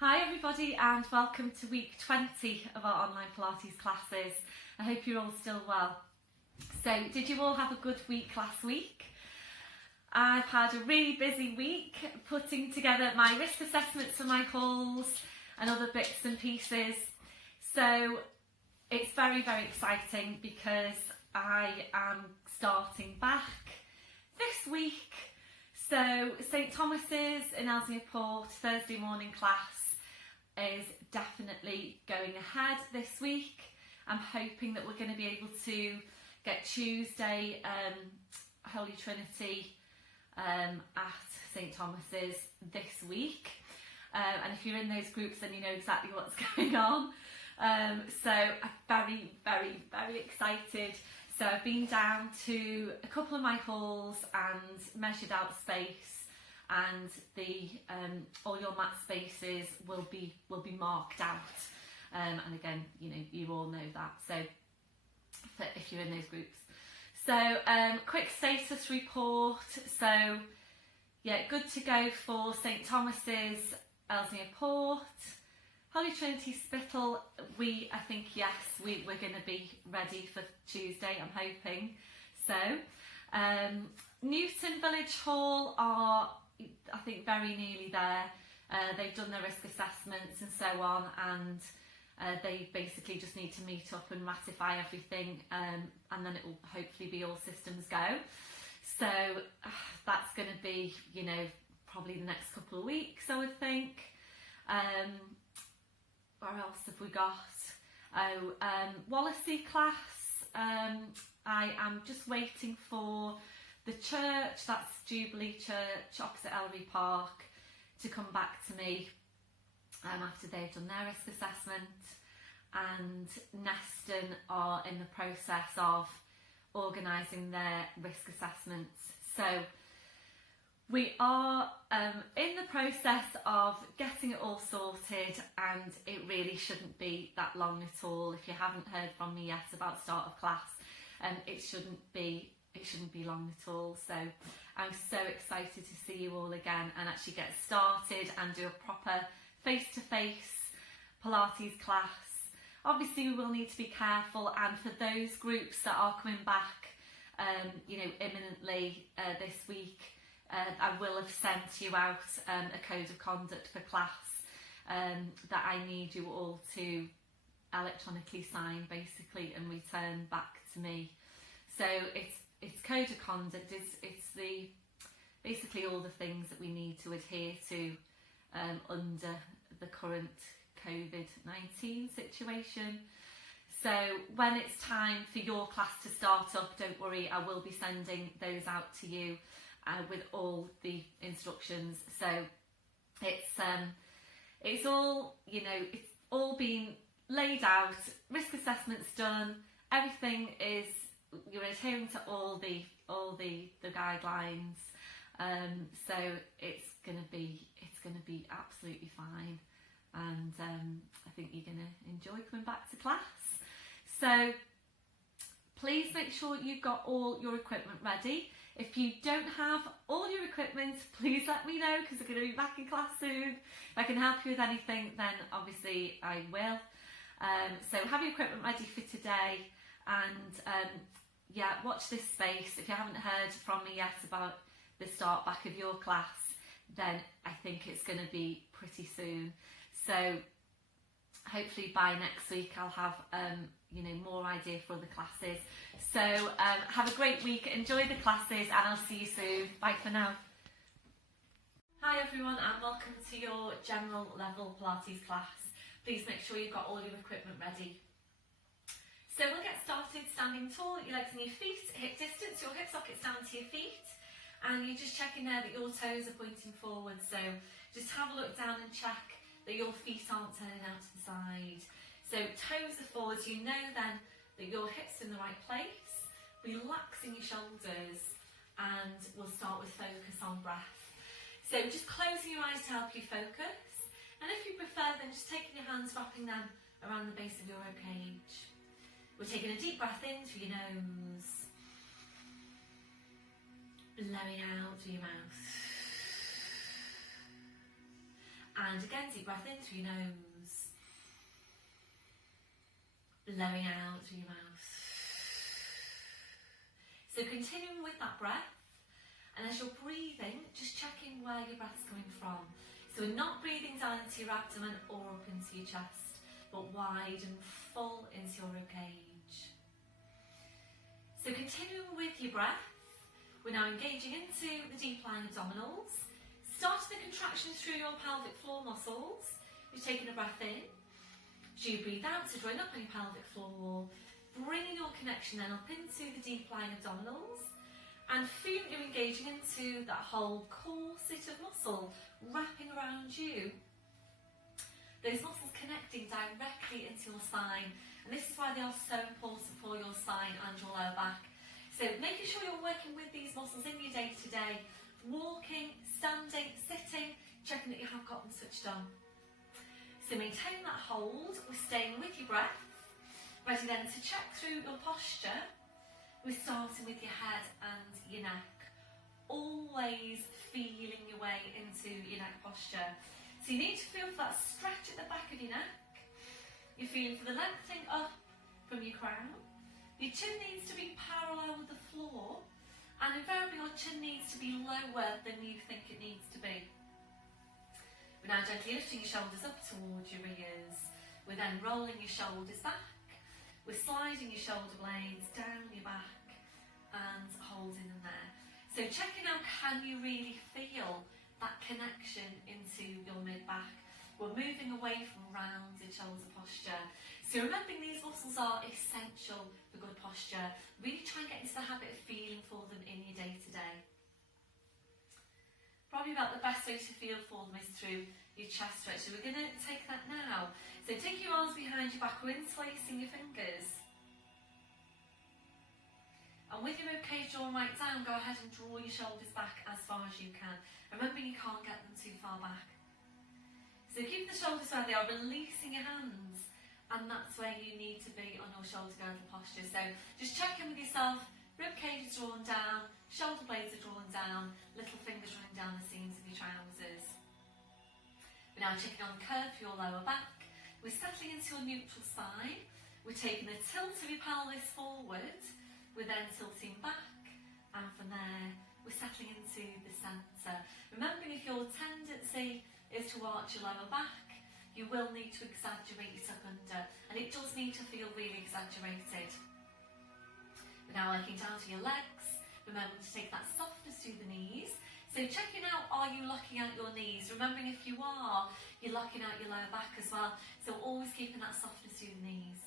Hi everybody and welcome to week 20 of our online Pilates classes. I hope you're all still well. So did you all have a good week last week? I've had a really busy week putting together my risk assessments for my halls and other bits and pieces. So it's very exciting because I am starting back this week. So St Thomas's in Ellesmere Port Thursday morning class is definitely going ahead this week. I'm hoping that we're going to be able to get Tuesday Holy Trinity at St Thomas's this week, and if you're in those groups then you know exactly what's going on. So I'm very excited. So I've been down to a couple of my halls and measured out space, and the all your mat spaces will be marked out, and again, you know, you all know that, so if you're in those groups. So quick status report. So yeah, good to go for St Thomas's, Ellesmere Port, Holy Trinity Spittal. We're going to be ready for Tuesday, I'm hoping. So Newton Village Hall are, I think, very nearly there. They've done their risk assessments and so on, and they basically just need to meet up and ratify everything, and then it will hopefully be all systems go. So that's going to be, you know, probably the next couple of weeks, I would think. Where else have we got? Wallasey class. I am just waiting for the church, that's Jubilee Church opposite Ellery Park, to come back to me after they've done their risk assessment, and Neston are in the process of organising their risk assessments. So we are in the process of getting it all sorted, and it really shouldn't be that long at all. If you haven't heard from me yet about start of class, it shouldn't be long at all. So I'm so excited to see you all again and actually get started and do a proper face-to-face Pilates class. Obviously we will need to be careful, and for those groups that are coming back you know, imminently this week, I will have sent you out a code of conduct for class that I need you all to electronically sign basically and return back to me. So it's code of conduct, it's the basically all the things that we need to adhere to under the current COVID-19 situation. So when it's time for your class to start up, don't worry, I will be sending those out to you with all the instructions. So it's all, you know, it's all been laid out, risk assessment's done, everything is, you're adhering to all the guidelines, so it's gonna be absolutely fine, and I think you're gonna enjoy coming back to class. So please make sure you've got all your equipment ready. If you don't have all your equipment, please let me know, because I'm going to be back in class soon. If I can help you with anything, then obviously I will. So have your equipment ready for today, and yeah, watch this space. If you haven't heard from me yet about the start back of your class, then I think it's going to be pretty soon. So hopefully by next week I'll have you know, more idea for other classes. So have a great week, enjoy the classes, and I'll see you soon. Bye for now. Hi everyone, and welcome to your general level Pilates class. Please make sure you've got all your equipment ready. So we'll get started standing tall, your legs and your feet hip distance, your hip sockets down to your feet, and you're just checking there that your toes are pointing forward. So just have a look down and check that your feet aren't turning out to the side. So toes are forwards, you know then that your hips are in the right place, relaxing your shoulders, and we'll start with focus on breath. So just closing your eyes to help you focus, and if you prefer then just taking your hands, wrapping them around the base of your ribcage. We're taking a deep breath in through your nose, blowing out through your mouth. And again, deep breath in through your nose, blowing out through your mouth. So continuing with that breath, and as you're breathing, just checking where your breath's coming from. So we're not breathing down into your abdomen or up into your chest, but wide and full into your ribcage. So continuing with your breath, we're now engaging into the deep lying abdominals, starting the contractions through your pelvic floor muscles. You're taking a breath in, as you breathe out, so drawing up on your pelvic floor, bringing your connection then up into the deep lying abdominals, and feel you're engaging into that whole corset of muscle wrapping around you. Those muscles connecting directly into your spine, and this is why they are so important for your spine and your lower back. So making sure you're working with these muscles in your day to day, walking, standing, sitting, checking that you have got them switched on. So maintain that hold, we're staying with your breath, ready then to check through your posture. We're starting with your head and your neck, always feeling your way into your neck posture. So you need to feel for that stretch at the back of your neck. You're feeling for the lengthening up from your crown. Your chin needs to be parallel with the floor, and invariably your chin needs to be lower than you think it needs to be. We're now gently lifting your shoulders up towards your ears. We're then rolling your shoulders back. We're sliding your shoulder blades down your back and holding them there. So checking out, can you really feel that connection into your mid-back? We're moving away from rounded shoulder posture. So remembering these muscles are essential for good posture. Really try and get into the habit of feeling for them in your day-to-day. Probably about the best way to feel for them is through your chest stretch. So we're going to take that now. So take your arms behind your back, we're interlacing your fingers. And with your ribcage drawn right down, go ahead and draw your shoulders back as far as you can. Remember, you can't get them too far back. So keep the shoulders where they are, releasing your hands, and that's where you need to be on your shoulder girdle posture. So just check in with yourself, ribcage is drawn down, shoulder blades are drawn down, little fingers running down the seams of your trousers. We're now checking on the curve for your lower back. We're settling into your neutral spine. We're taking a tilt of your pelvis forward. We're then tilting back, and from there we're settling into the centre. Remembering, if your tendency is to arch your lower back, you will need to exaggerate your tuck under, and it does need to feel really exaggerated. We're now working down to your legs. Remember to take that softness through the knees. So checking out, are you locking out your knees? Remembering, if you are, you're locking out your lower back as well. So always keeping that softness through the knees.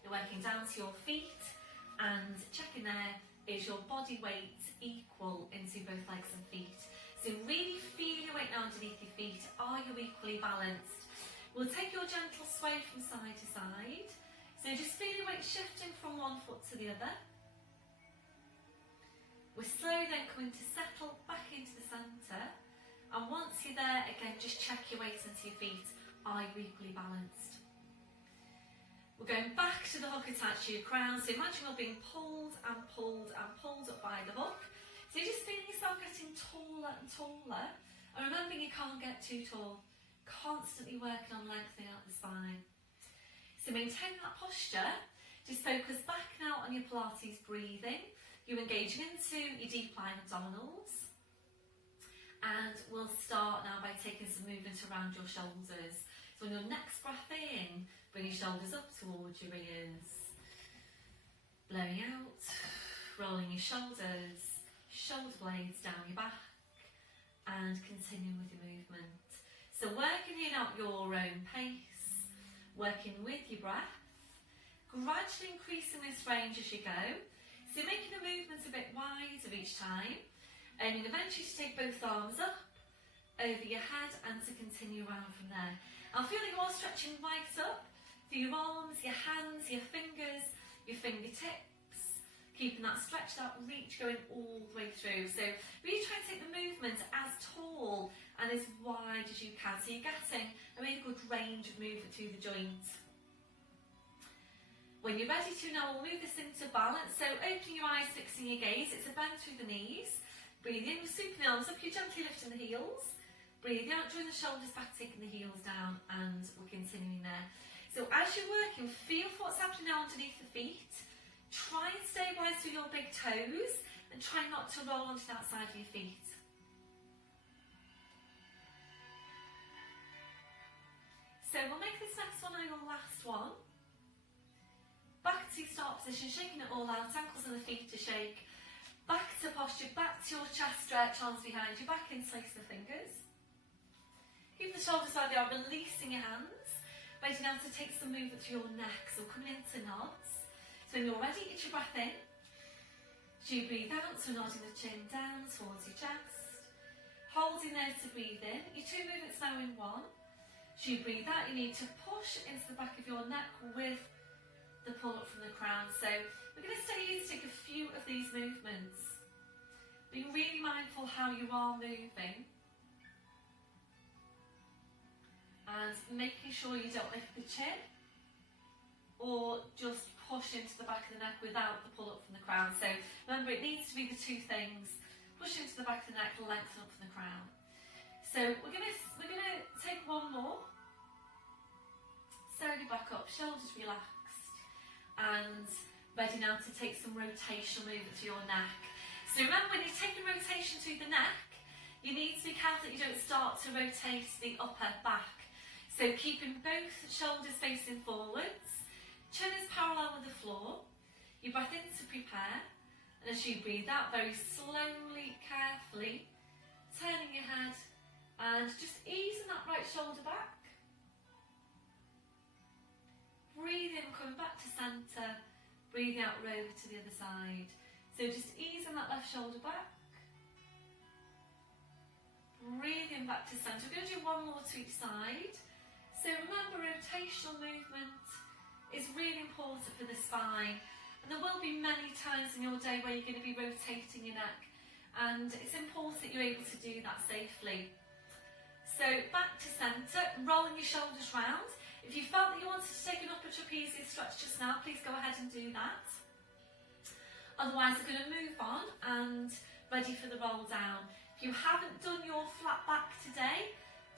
You're working down to your feet, and checking there, is your body weight equal into both legs and feet? So really feel your weight now underneath your feet. Are you equally balanced? We'll take your gentle sway from side to side. So just feel your weight shifting from one foot to the other. We're slowly then coming to settle back into the centre. And once you're there, again, just check your weight into your feet. Are you equally balanced? We're going back to the hook attached to your crown. So imagine you're being pulled and pulled and pulled up by the hook. So you're just feeling yourself getting taller and taller. And remember, you can't get too tall. Constantly working on lengthening out the spine. So maintain that posture. Just focus back now on your Pilates breathing. You're engaging into your deep lying abdominals. And we'll start now by taking some movement around your shoulders. So on your next breath in, bring your shoulders up towards your ears. Blowing out, rolling your shoulders, shoulder blades down your back, and continuing with your movement. So working in at your own pace, working with your breath, gradually increasing this range as you go. So making the movements a bit wider each time, aiming eventually to take both arms up, over your head, and to continue around from there. I'm feeling more stretching right up through your arms, your hands, your fingers, your fingertips, keeping that stretched out reach going all the way through. So really try and take the movement as tall and as wide as you can, so you're getting a really good range of movement through the joint. When you're ready to now, we'll move this into balance. So opening your eyes, fixing your gaze. It's a bend through the knees. Breathe in, sweeping the arms up, you're gently lifting the heels. Breathing out, drawing the shoulders back, taking the heels down, and we're continuing there. So as you're working, feel for what's happening now underneath the feet. Try and stabilise through your big toes, and try not to roll onto the outside of your feet. So we'll make this next one our last one. Back to start position, shaking it all out, ankles and the feet to shake. Back to posture, back to your chest stretch, arms behind you, back interlace the fingers. Keep the shoulders where they are, releasing your hands. Ready now to take some movement through your neck, so coming into nods. So when you're ready, get your breath in. As you breathe out, so nodding the chin down towards your chest. Holding there to breathe in. Your two movements now in one. As you breathe out, you need to push into the back of your neck with the pull up from the crown. So we're going to stay here to take a few of these movements. Being really mindful how you are moving. And making sure you don't lift the chin or just push into the back of the neck without the pull up from the crown. So remember, it needs to be the two things. Push into the back of the neck, lengthen up from the crown. So we're gonna take one more. Slowly back up, shoulders relaxed. And ready now to take some rotational movement to your neck. So remember, when you're taking rotation through the neck, you need to be careful that you don't start to rotate the upper back. So keeping both shoulders facing forwards, chin is parallel with the floor. You breath in to prepare, and as you breathe out, very slowly, carefully, turning your head and just easing that right shoulder back. Breathing, coming back to centre, breathing out over to the other side. So just easing that left shoulder back. Breathing back to centre. We're going to do one more to each side. So remember, rotational movement is really important for the spine. And there will be many times in your day where you're going to be rotating your neck. And it's important that you're able to do that safely. So back to centre, rolling your shoulders round. If you felt that you wanted to take an upper trapezius stretch just now, please go ahead and do that. Otherwise, we're going to move on and ready for the roll down. If you haven't done your flat back today,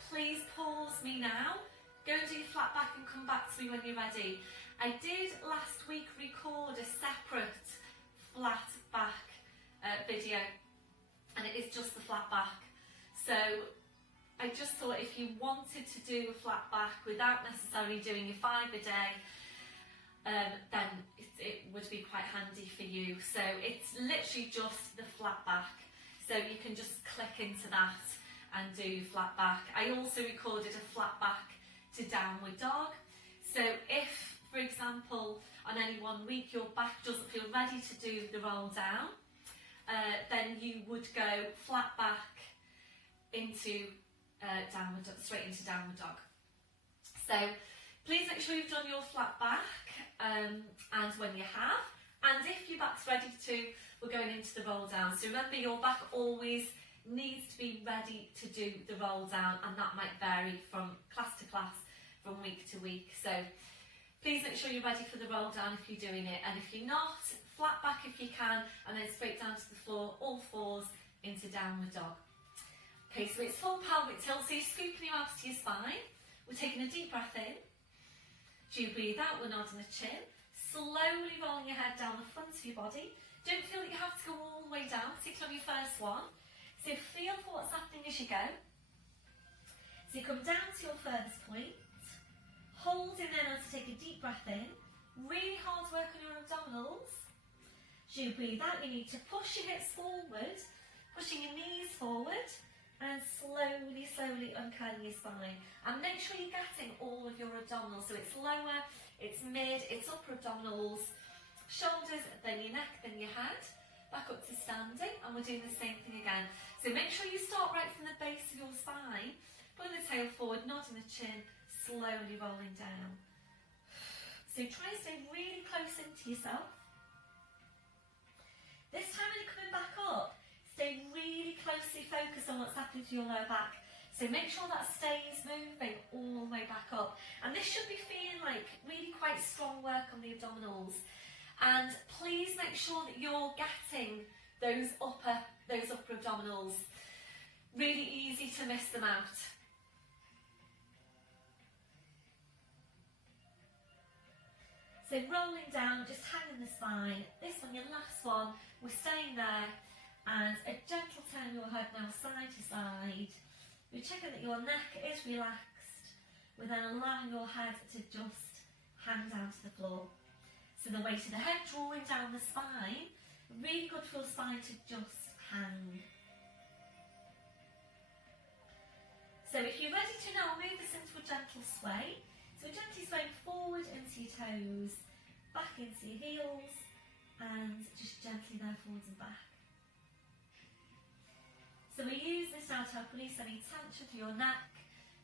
please pause me now. Go and do your flat back and come back to me when you're ready. I did last week record a separate flat back video, and it is just the flat back. So I just thought if you wanted to do a flat back without necessarily doing your 5 a day, then it would be quite handy for you. So it's literally just the flat back. So you can just click into that and do flat back. I also recorded a flat back to downward dog. So if, for example, on any one week your back doesn't feel ready to do the roll down, then you would go flat back into downward dog, straight into downward dog. So please make sure you've done your flat back, and when you have, and if your back's ready to, we're going into the roll down. So remember, your back always needs to be ready to do the roll down, and that might vary from class to class, from week to week. So please make sure you're ready for the roll down if you're doing it, and if you're not, flat back if you can, and then straight down to the floor, all fours into downward dog. Okay, so it's full pelvic tilt, so you're scooping your abs to your spine. We're taking a deep breath in. As you breathe out, we're nodding the chin. Slowly rolling your head down the front of your body. Don't feel that you have to go all the way down, particularly on your first one. So feel for what's happening as you go. So you come down to your furthest point. Holding there now to take a deep breath in. Really hard work on your abdominals. As you breathe out, you need to push your hips forward, pushing your knees forward, and slowly, slowly uncurling your spine. And make sure you're getting all of your abdominals. So it's lower, it's mid, it's upper abdominals, shoulders, then your neck, then your head. Back up to standing, and we're doing the same thing again. So make sure you start right from the base of your spine, pulling the tail forward, nodding the chin, slowly rolling down. So try to stay really close into yourself. This time when you're coming back up, stay really closely focused on what's happening to your lower back. So make sure that stays moving all the way back up. And this should be feeling like really quite strong work on the abdominals. And please make sure that you're getting those upper abdominals. Really easy to miss them out. So rolling down, just hanging the spine. This one, your last one, we're staying there, and a gentle turn your head now side to side. We're checking that your neck is relaxed. We're then allowing your head to just hang down to the floor. So the weight of the head drawing down the spine, really good for your spine to just hang. So if you're ready to now move this into a gentle sway, so gently swaying forward into your toes, back into your heels, and just gently there forwards and back. So we use this now to help release any tension to your neck,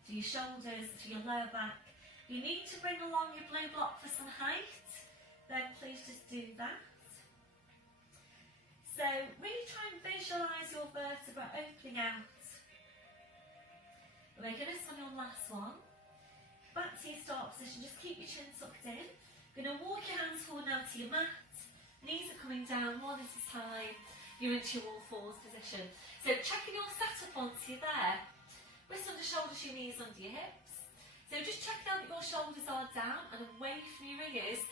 to your shoulders, to your lower back. You need to bring along your blue block for some height, then please just do that. So really try and visualise your vertebra opening out. We're making this on your last one. Back to your start position, just keep your chin tucked in. You're going to walk your hands forward now to your mat. Knees are coming down one at a time. You're into your all fours position. So checking your setup once you're there. Wrists under shoulders, your knees under your hips. So just checking out that your shoulders are down and away from your ears.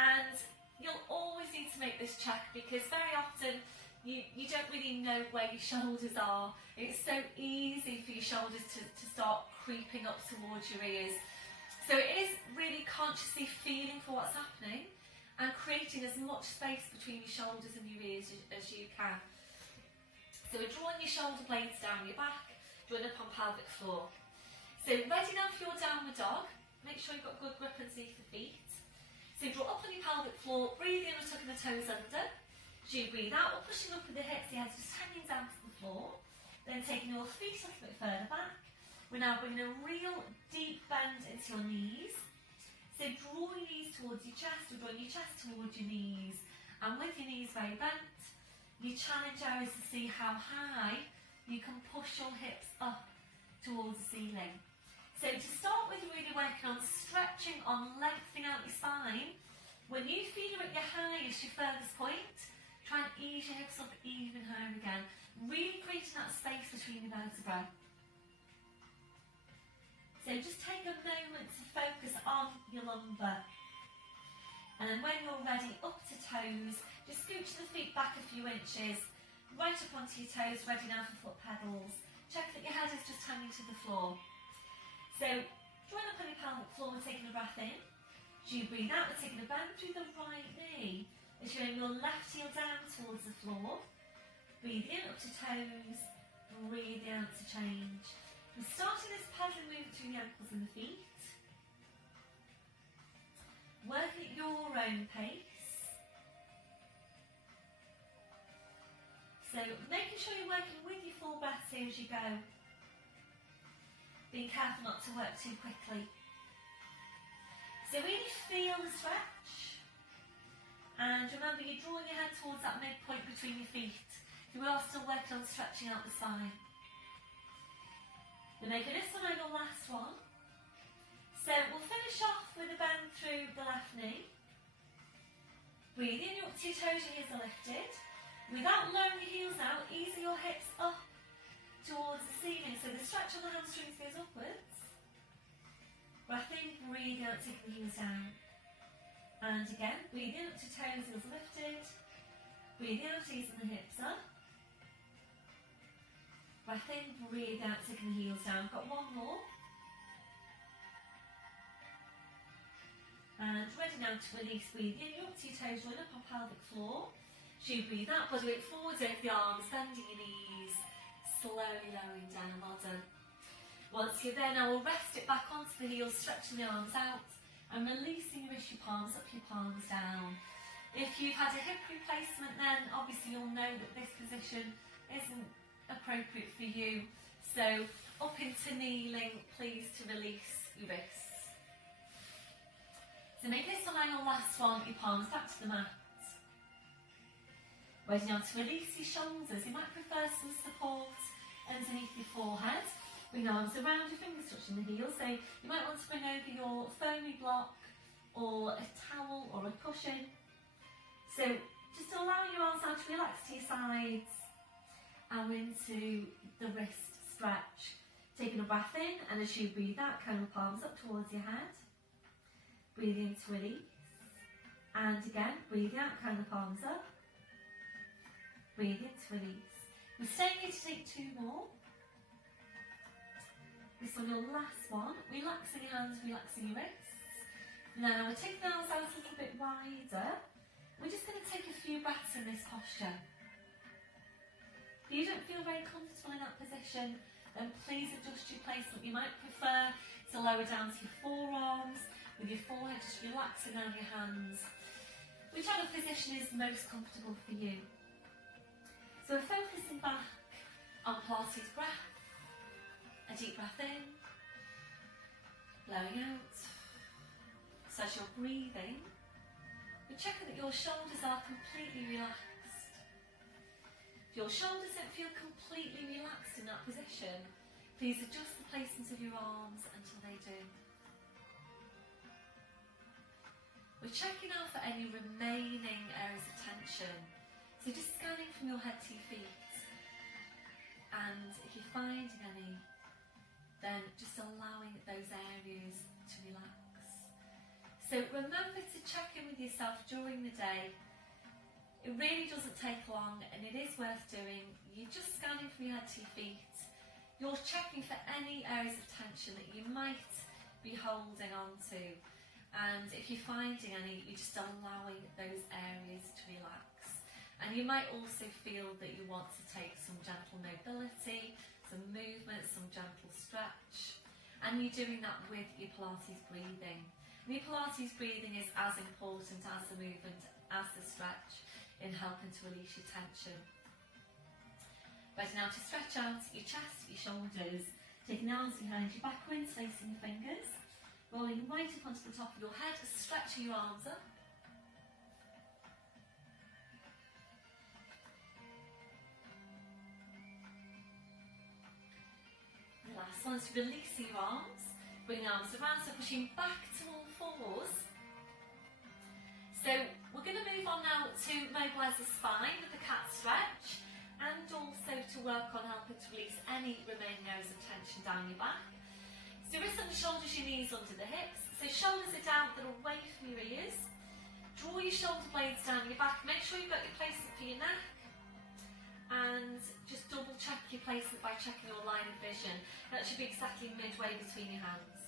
And you'll always need to make this check because very often you don't really know where your shoulders are. It's so easy for your shoulders to start creeping up towards your ears. So it is really consciously feeling for what's happening and creating as much space between your shoulders and your ears as you can. So we're drawing your shoulder blades down your back, drawing up on pelvic floor. So ready now for your downward dog. Make sure you've got good grip underneath the feet. So draw up on your pelvic floor, breathe in and tucking the toes under. As you breathe out, we're pushing up with the hips, the head's just hanging down to the floor. Then taking your feet a little bit further back. We're now bringing a real deep bend into your knees. So draw your knees towards your chest, or drawing your chest towards your knees. And with your knees very bent, your challenge now is to see how high you can push your hips up towards the ceiling. So to start with, really working on stretching, on lengthening out your spine. When you feel you're at your highest, your furthest point, try and ease your hips up even higher again. Really creating that space between the vertebrae. So just take a moment to focus on your lumbar. And then when you're ready, up to toes, just scooch the feet back a few inches, right up onto your toes, ready now for foot pedals. Check that your head is just hanging to the floor. So drawing up on your pelvic floor and taking a breath in. As you breathe out, we're taking a bend through the right knee. As you bring your left heel down towards the floor. Breathe in up to toes, breathe out to change. We're starting this pedaling movement between the ankles and the feet. Working at your own pace. So making sure you're working with your full breaths here as you go. Being careful not to work too quickly. So really feel the stretch. And remember, you're drawing your head towards that midpoint between your feet. You are still working on stretching out the spine. We're making this one our last one. So we'll finish off with a bend through the left knee. Breathe in, you're up to your toes, your heels are lifted. Without lowering your heels out, ease your hips up towards the ceiling. So the stretch on the hamstrings goes upwards. Breath in, breathe out, taking the heels down. And again, breathe in, up to toes, heels lifted. Breathe out, easing the hips up. Breath in, breathe out, taking the heels down. Got one more. And ready now to release, breathe in, you're up to your toes, roll up on pelvic floor. As you breathe out, body weight forwards over the arms, bending your knees, slowly lowering down, well done. Once you're there, now we'll rest it back onto the heels, stretching the arms out, and releasing your wrist, your palms up, your palms down. If you've had a hip replacement, then obviously you'll know that this position isn't appropriate for you. So up into kneeling, please, to release your wrists. So make this one your last one, your palms back to the mat. Ready now to release your shoulders. You might prefer some support underneath your forehead. Bring your arms around, your fingers touching the heels. So you might want to bring over your foamy block or a towel or a cushion. So just allow your arms now to relax to your sides and into the wrist stretch. Taking a breath in, and as you breathe out, kind of palms up towards your head. Breathe in to release. And again, breathe out, kind of palms up. Breathe in to release. We're staying here to take 2 more. This one, your last one. Relaxing your hands, relaxing your wrists. Now we're taking the arms out a little bit wider. We're just going to take a few breaths in this posture. If you don't feel very comfortable in that position, then please adjust your placement. You might prefer to lower down to your forearms, with your forehead just relaxing down your hands. Whichever position is most comfortable for you. So we're focusing back on Pilates breath. A deep breath in, blowing out. So as you're breathing, you're checking that your shoulders are completely relaxed. If your shoulders don't feel completely relaxed in that position, please adjust the placement of your arms until they do. We're checking out for any remaining areas of tension. So just scanning from your head to your feet. And if you're finding any, then just allowing those areas to relax. So remember to check in with yourself during the day. It really doesn't take long and it is worth doing. You're just scanning from your head to your feet. You're checking for any areas of tension that you might be holding on to. And if you're finding any, you're just allowing those areas to relax. And you might also feel that you want to take some gentle mobility, some movement, some gentle stretch. And you're doing that with your Pilates breathing. And your Pilates breathing is as important as the movement, as the stretch, in helping to release your tension. Ready now to stretch out your chest, your shoulders, taking the arms behind you backwards, facing your fingers, rolling right up onto the top of your head, stretching your arms up. The last one is releasing your arms, bring the arms around, so pushing back to all fours. So we're going to move on now to mobilise the spine with the cat stretch, and also to work on helping to release any remaining areas of tension down your back. So wrists on the shoulders, your knees under the hips. So shoulders are down, they're away from your ears. Draw your shoulder blades down your back. Make sure you've got your placement for your neck. And just double check your placement by checking your line of vision. That should be exactly midway between your hands.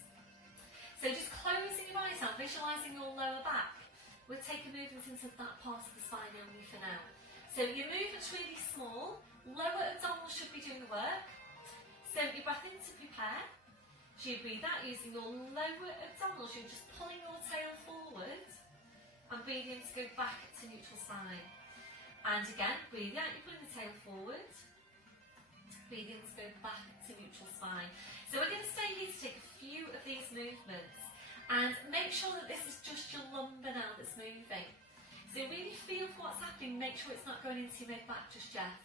So just closing your eyes out, visualising your lower back. We'll take a movement into that part of the spine only for now. So your movement's really small. Lower abdominals should be doing the work. So your breath in to prepare. So you breathe out using your lower abdominals. You're just pulling your tail forward and breathing in to go back to neutral spine. And again, breathe out, you're pulling the tail forward. Breathe in to go back to neutral spine. So we're going to stay here to take a few of these movements. And make sure that this is just your lumbar now that's moving. So really feel for what's happening, make sure it's not going into your mid-back just yet.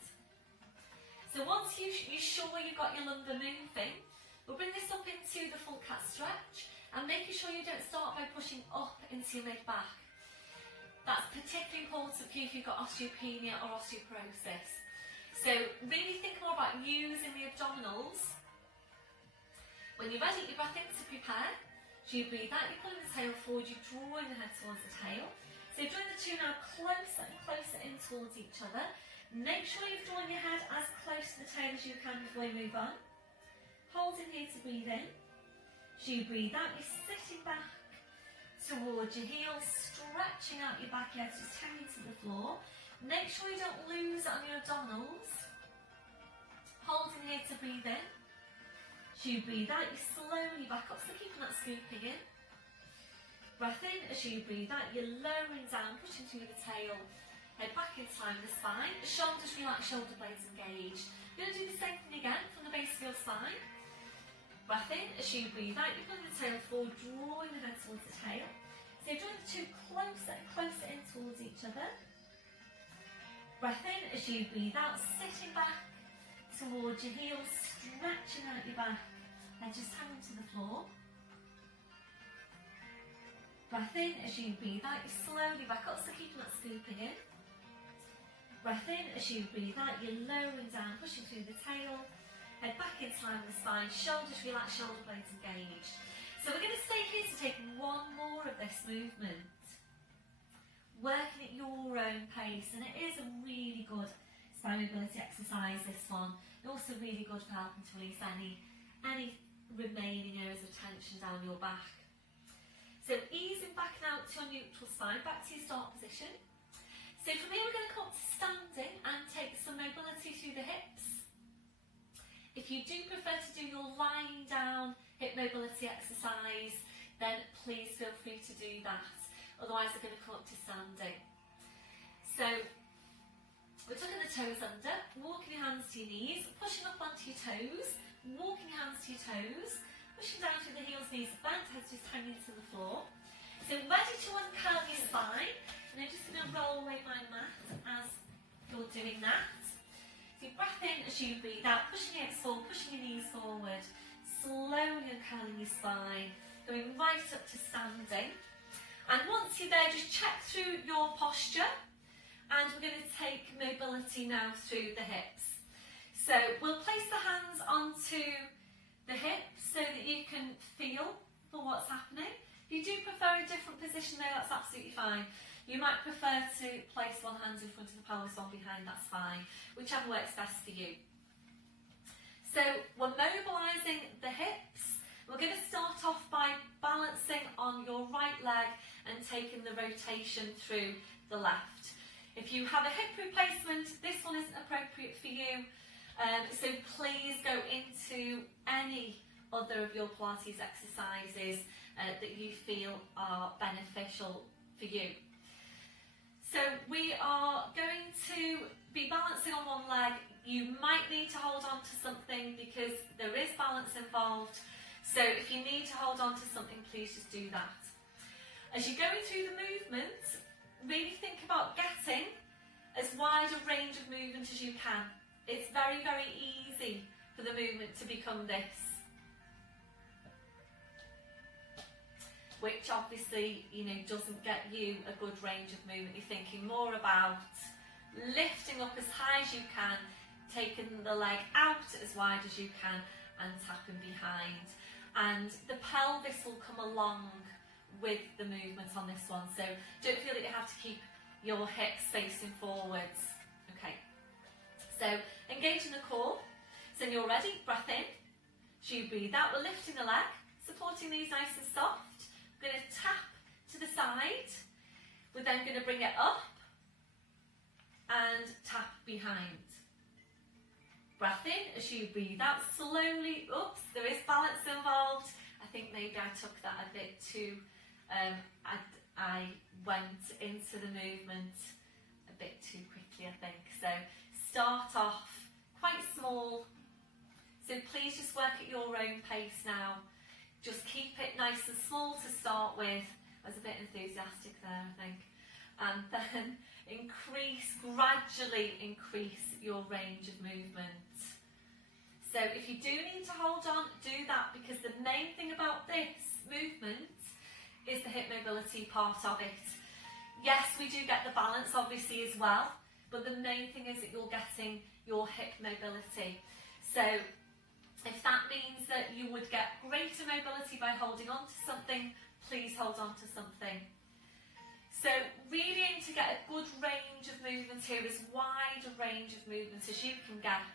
So once you're sure you've got your lumbar moving, we'll bring this up into the full cat stretch and making sure you don't start by pushing up into your mid-back. That's particularly important for you if you've got osteopenia or osteoporosis. So really think more about using the abdominals. When you're ready, your breath in to prepare. So you breathe out, you're pulling the tail forward, you're drawing the head towards the tail. So drawing the two now closer and closer in towards each other. Make sure you've drawn your head as close to the tail as you can before you move on. Hold in here to breathe in. So you breathe out, you're sitting back towards your heels, stretching out your back edge, just hanging to the floor. Make sure you don't lose it on your abdominals. Hold in here to breathe in. So you breathe out, you slowly back up, so keeping that scooping in. Breath in, as you breathe out, you're lowering down, pushing through the tail, head back into line with the spine. The shoulders relax, shoulder blades engaged. You're going to do the same thing again from the base of your spine. Breath in, as you breathe out, you're pulling the tail forward, drawing the head towards the tail. So you're drawing the two closer and closer in towards each other. Breath in, as you breathe out, sitting back towards your heels, stretching out your back and just hanging to the floor. Breath in, as you breathe out, you slowly back up, so keeping that scooping in. Breath in, as you breathe out, you're lowering down, pushing through the tail. Head back into line with the spine, shoulders relaxed, shoulder blades engaged. So we're going to stay here to take one more of this movement. Working at your own pace, and it is a really good spine mobility exercise, this one. And also really good for helping to release any remaining areas of tension down your back. So easing back now to your neutral spine, back to your start position. So from here we're going to come up to standing and take some mobility through the hips. If you do prefer to do your lying down hip mobility exercise, then please feel free to do that. Otherwise we're going to come up to standing. So we're tucking the toes under, walking your hands to your knees, pushing up onto your toes, walking your hands to your toes, pushing down through the heels, knees bent, heads just hanging to the floor. So ready to uncurl your spine, and I'm just going to roll away my mat as you're doing that. So breath in as you breathe out, pushing your hips forward, pushing your knees forward, slowly uncurling your spine, going right up to standing. And once you're there, just check through your posture, and we're going to take mobility now through the hips. So we'll place the hands onto the hips so that you can feel for what's happening. If you do prefer a different position there, that's absolutely fine. You might prefer to place one hand in front of the pelvis, one behind, that's fine. Whichever works best for you. So we're mobilising the hips. We're going to start off by balancing on your right leg and taking the rotation through the left. If you have a hip replacement, this one isn't appropriate for you. So please go into any other of your Pilates exercises that you feel are beneficial for you. So we are going to be balancing on one leg. You might need to hold on to something because there is balance involved. So if you need to hold on to something, please just do that. As you're going through the movement, really think about getting as wide a range of movement as you can. It's very, very easy for the movement to become this, which obviously, doesn't get you a good range of movement. You're thinking more about lifting up as high as you can, taking the leg out as wide as you can, and tapping behind. And the pelvis will come along with the movement on this one, so don't feel that you have to keep your hips facing forwards. Okay, so engaging the core. So when you're ready, breath in. As you breathe out, we're lifting the leg, supporting these nice and soft. We're going to tap to the side. We're then going to bring it up and tap behind. Breath in as you breathe out slowly. Oops, there is balance involved. I think maybe I took that a bit too, I went into the movement a bit too quickly, I think. So start off quite small. So please just work at your own pace now. Just keep it nice and small to start with. I was a bit enthusiastic there, I think. And then gradually increase your range of movement. So if you do need to hold on, do that, because the main thing about this movement is the hip mobility part of it. Yes, we do get the balance obviously as well, but the main thing is that you're getting your hip mobility. So if that means that you would get greater mobility by holding on to something, please hold on to something. So really aim to get a good range of movement here, as wide a range of movement as you can get.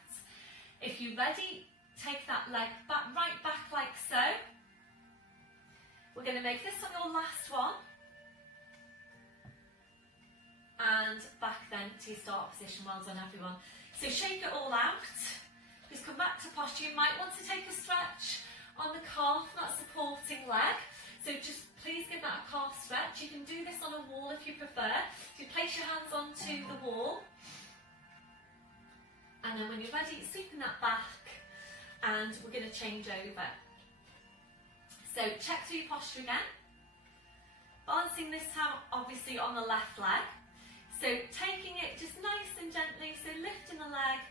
If you're ready, take that leg back, right back like so. We're going to make this on your last one. And back then to your start position. Well done, everyone. So shake it all out. Just come back to posture. You might want to take a stretch on the calf, that supporting leg. So just please give that a calf stretch. You can do this on a wall if you prefer. So you place your hands onto the wall. And then when you're ready, sweeping that back. And we're going to change over. So check through your posture again. Balancing this time obviously on the left leg. So taking it just nice and gently. So lifting the leg,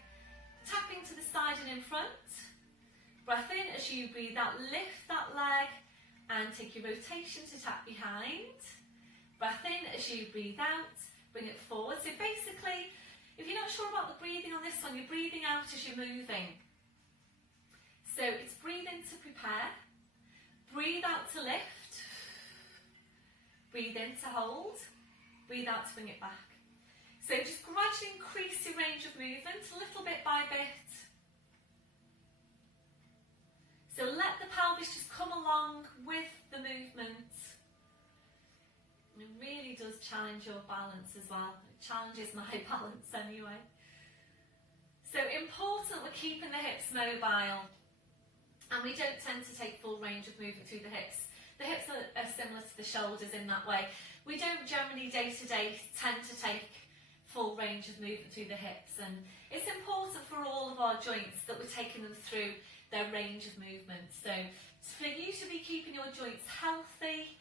tapping to the side and in front. Breath in as you breathe out, lift that leg and take your rotation to tap behind. Breath in as you breathe out, bring it forward. So basically, if you're not sure about the breathing on this one, you're breathing out as you're moving. So it's breathe in to prepare, breathe out to lift, breathe in to hold, breathe out to bring it back. So just gradually increase your range of movement, a little bit by bit. So let the pelvis just come along with the movement. It really does challenge your balance as well. It challenges my balance anyway. So important we're keeping the hips mobile, and we don't tend to take full range of movement through the hips. The hips are similar to the shoulders in that way. We don't generally day to day tend to take full range of movement through the hips, and it's important for all of our joints that we're taking them through their range of movement. So for you to be keeping your joints healthy,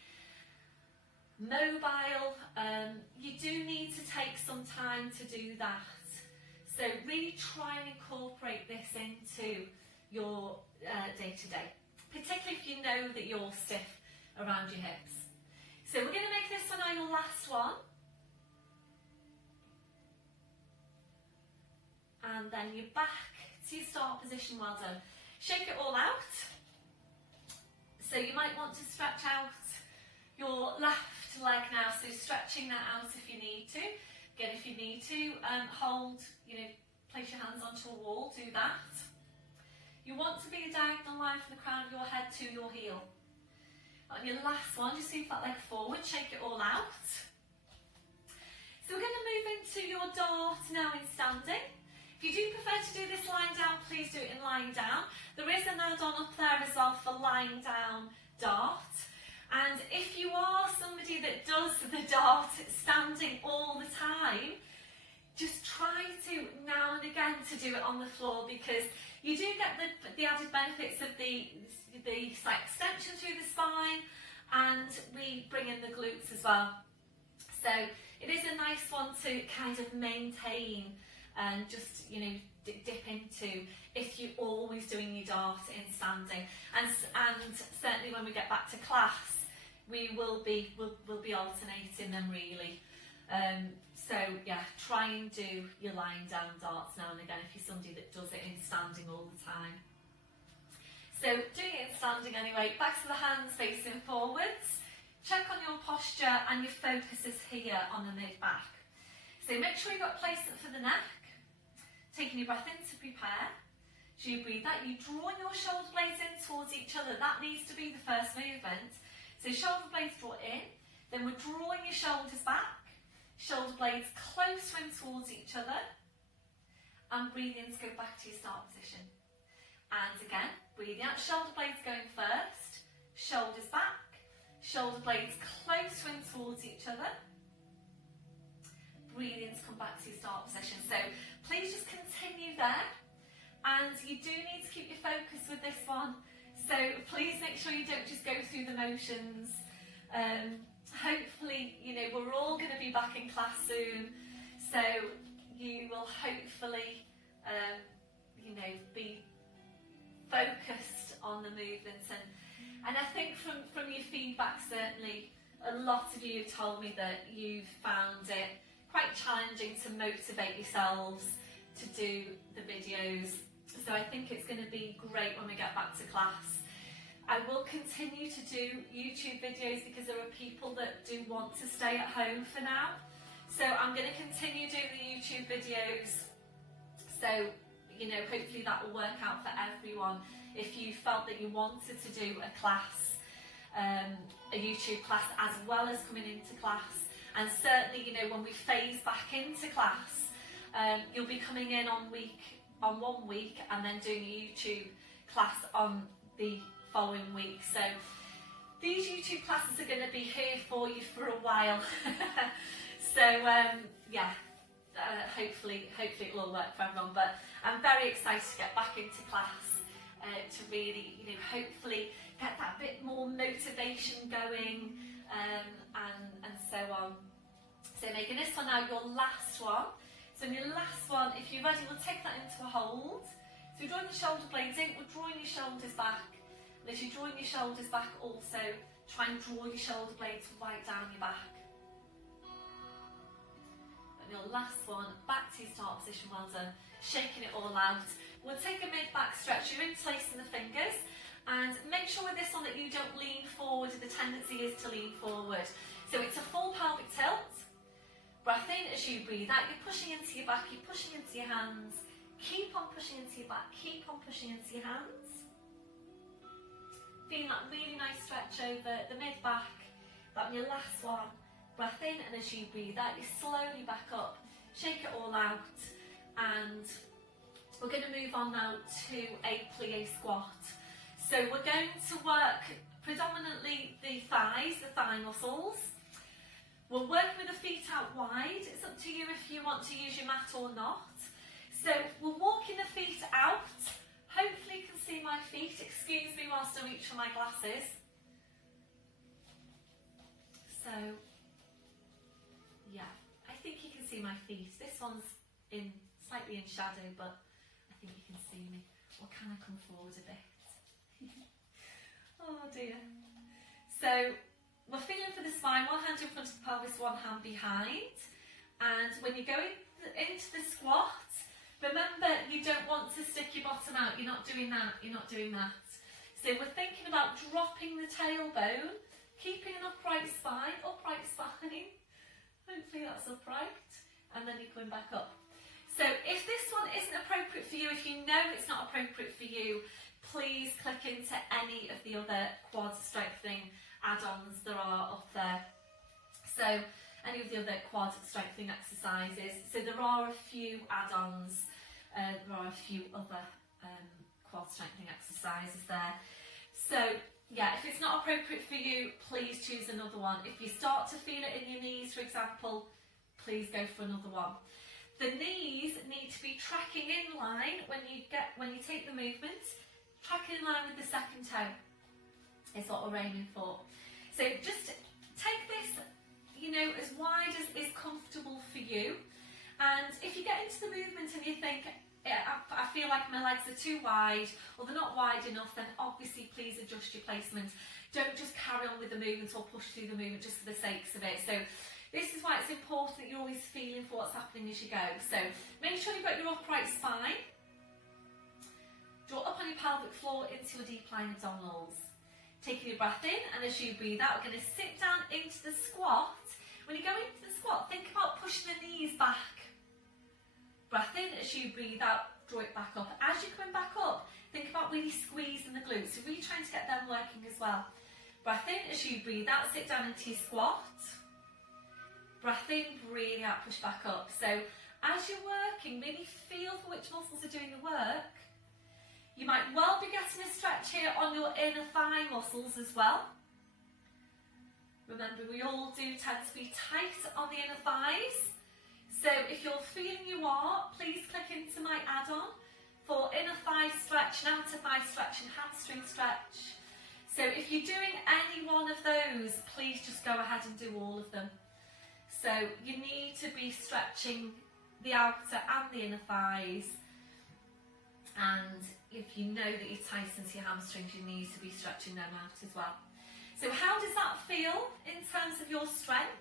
mobile, you do need to take some time to do that. So really try and incorporate this into your day-to-day, particularly if you know that you're stiff around your hips. So we're going to make this one our last one. And then you're back to your start position, well done. Shake it all out. So you might want to stretch out your left leg now, so stretching that out if you need to. Again, if you need to, hold, place your hands onto a wall, do that. You want to be a diagonal line from the crown of your head to your heel. On your last one, just sweep that leg forward, shake it all out. So we're going to move into your dart now in standing. If you do prefer to do this lying down, please do it in lying down. There is an add-on up there as well for lying down dart. And if you are somebody that does the dart standing all the time, just try to now and again to do it on the floor, because you do get the added benefits of the slight extension through the spine, and we bring in the glutes as well. So it is a nice one to kind of maintain and just dip into if you're always doing your dart in standing. And certainly when we get back to class, we'll be alternating them really. So yeah, try and do your lying down darts now and again if you're somebody that does it in standing all the time. So doing it in standing anyway, back to the hands facing forwards. Check on your posture and your focus is here on the mid-back. So make sure you've got placement for the neck. Taking your breath in to prepare. So you breathe out, you draw your shoulder blades in towards each other. That needs to be the first movement. So shoulder blades draw in, then we're drawing your shoulders back. Shoulder blades close in towards each other. And breathe in to go back to your start position. And again, breathing out, shoulder blades going first. Shoulders back. Shoulder blades close in towards each other. Breathe in to come back to your start position. So please just continue there, and you do need to keep your focus with this one, so please make sure you don't just go through the motions. Hopefully we're all going to be back in class soon, so you will hopefully be focused on the movements, and I think from your feedback, certainly a lot of you have told me that you've found it quite challenging to motivate yourselves to do the videos. So I think it's going to be great when we get back to class. I will continue to do YouTube videos because there are people that do want to stay at home for now. So I'm going to continue doing the YouTube videos. So, hopefully that will work out for everyone. If you felt that you wanted to do a class, a YouTube class as well as coming into class, and certainly, when we phase back into class, you'll be coming in on 1 week and then doing a YouTube class on the following week. So these YouTube classes are going to be here for you for a while. So hopefully it will work for everyone. But I'm very excited to get back into class, to really, hopefully get that bit more motivation going. And so on. So making this one now your last one. So in your last one, if you're ready, we'll take that into a hold. So we're drawing the shoulder blades in, we're drawing your shoulders back. And as you're drawing your shoulders back also, try and draw your shoulder blades right down your back. And your last one, back to your start position, well done. Shaking it all out. we'll take a mid-back stretch. You're interlacing the fingers, and make sure with this one that you don't lean forward. The tendency is to lean forward. So it's a full pelvic tilt. Breath in as you breathe out. You're pushing into your back, you're pushing into your hands. Keep on pushing into your back, keep on pushing into your hands. Feeling that really nice stretch over the mid-back. That your last one. Breath in, and as you breathe out, you slowly back up. Shake it all out, and we're going to move on now to a plie squat. So we're going to work predominantly the thighs, the thigh muscles. We'll work with the feet out wide. It's up to you if you want to use your mat or not. So we're walking the feet out. Hopefully you can see my feet. Excuse me whilst I reach for my glasses. So, yeah, I think you can see my feet. This one's slightly in shadow, but I think you can see me. Or can I come forward a bit? Oh dear. So, we're feeling for the spine. One hand in front of the pelvis, one hand behind. And when you go into the squat, remember you don't want to stick your bottom out. You're not doing that. You're not doing that. So we're thinking about dropping the tailbone, keeping an upright spine. Hopefully that's upright. And then you're coming back up. So if this one isn't appropriate for you, if you know it's not appropriate for you, please click into any of the other quad strengthening add-ons there are up there. So any of the other quad strengthening exercises. So there are a few add-ons, there are a few other quad strengthening exercises there. So yeah, if it's not appropriate for you, please choose another one. If you start to feel it in your knees, for example, please go for another one. The knees need to be tracking in line when you take the movement. Tracking in line with the second toe is what we're aiming for. So just take this, as wide as is comfortable for you. And if you get into the movement and you think, I feel like my legs are too wide or they're not wide enough, then obviously please adjust your placement. Don't just carry on with the movement or push through the movement just for the sakes of it. So this is why it's important that you're always feeling for what's happening as you go. So make sure you've got your upright spine. Draw up on your pelvic floor into your deep lying abdominals. Taking your breath in, and as you breathe out, we're going to sit down into the squat. When you go into the squat, think about pushing the knees back. Breath in, as you breathe out, draw it back up. As you're coming back up, think about really squeezing the glutes. So really trying to get them working as well. Breath in, as you breathe out, sit down into your squat. Breath in, breathe out, push back up. So as you're working, really feel for which muscles are doing the work. You might well be getting a stretch here on your inner thigh muscles as well. Remember, we all do tend to be tight on the inner thighs. So if you're feeling you are, please click into my add-on for inner thigh stretch, and outer thigh stretch and hamstring stretch. So if you're doing any one of those, please just go ahead and do all of them. So you need to be stretching the outer and the inner thighs. And if you know that you're tight into your hamstrings, you need to be stretching them out as well. So how does that feel in terms of your strength?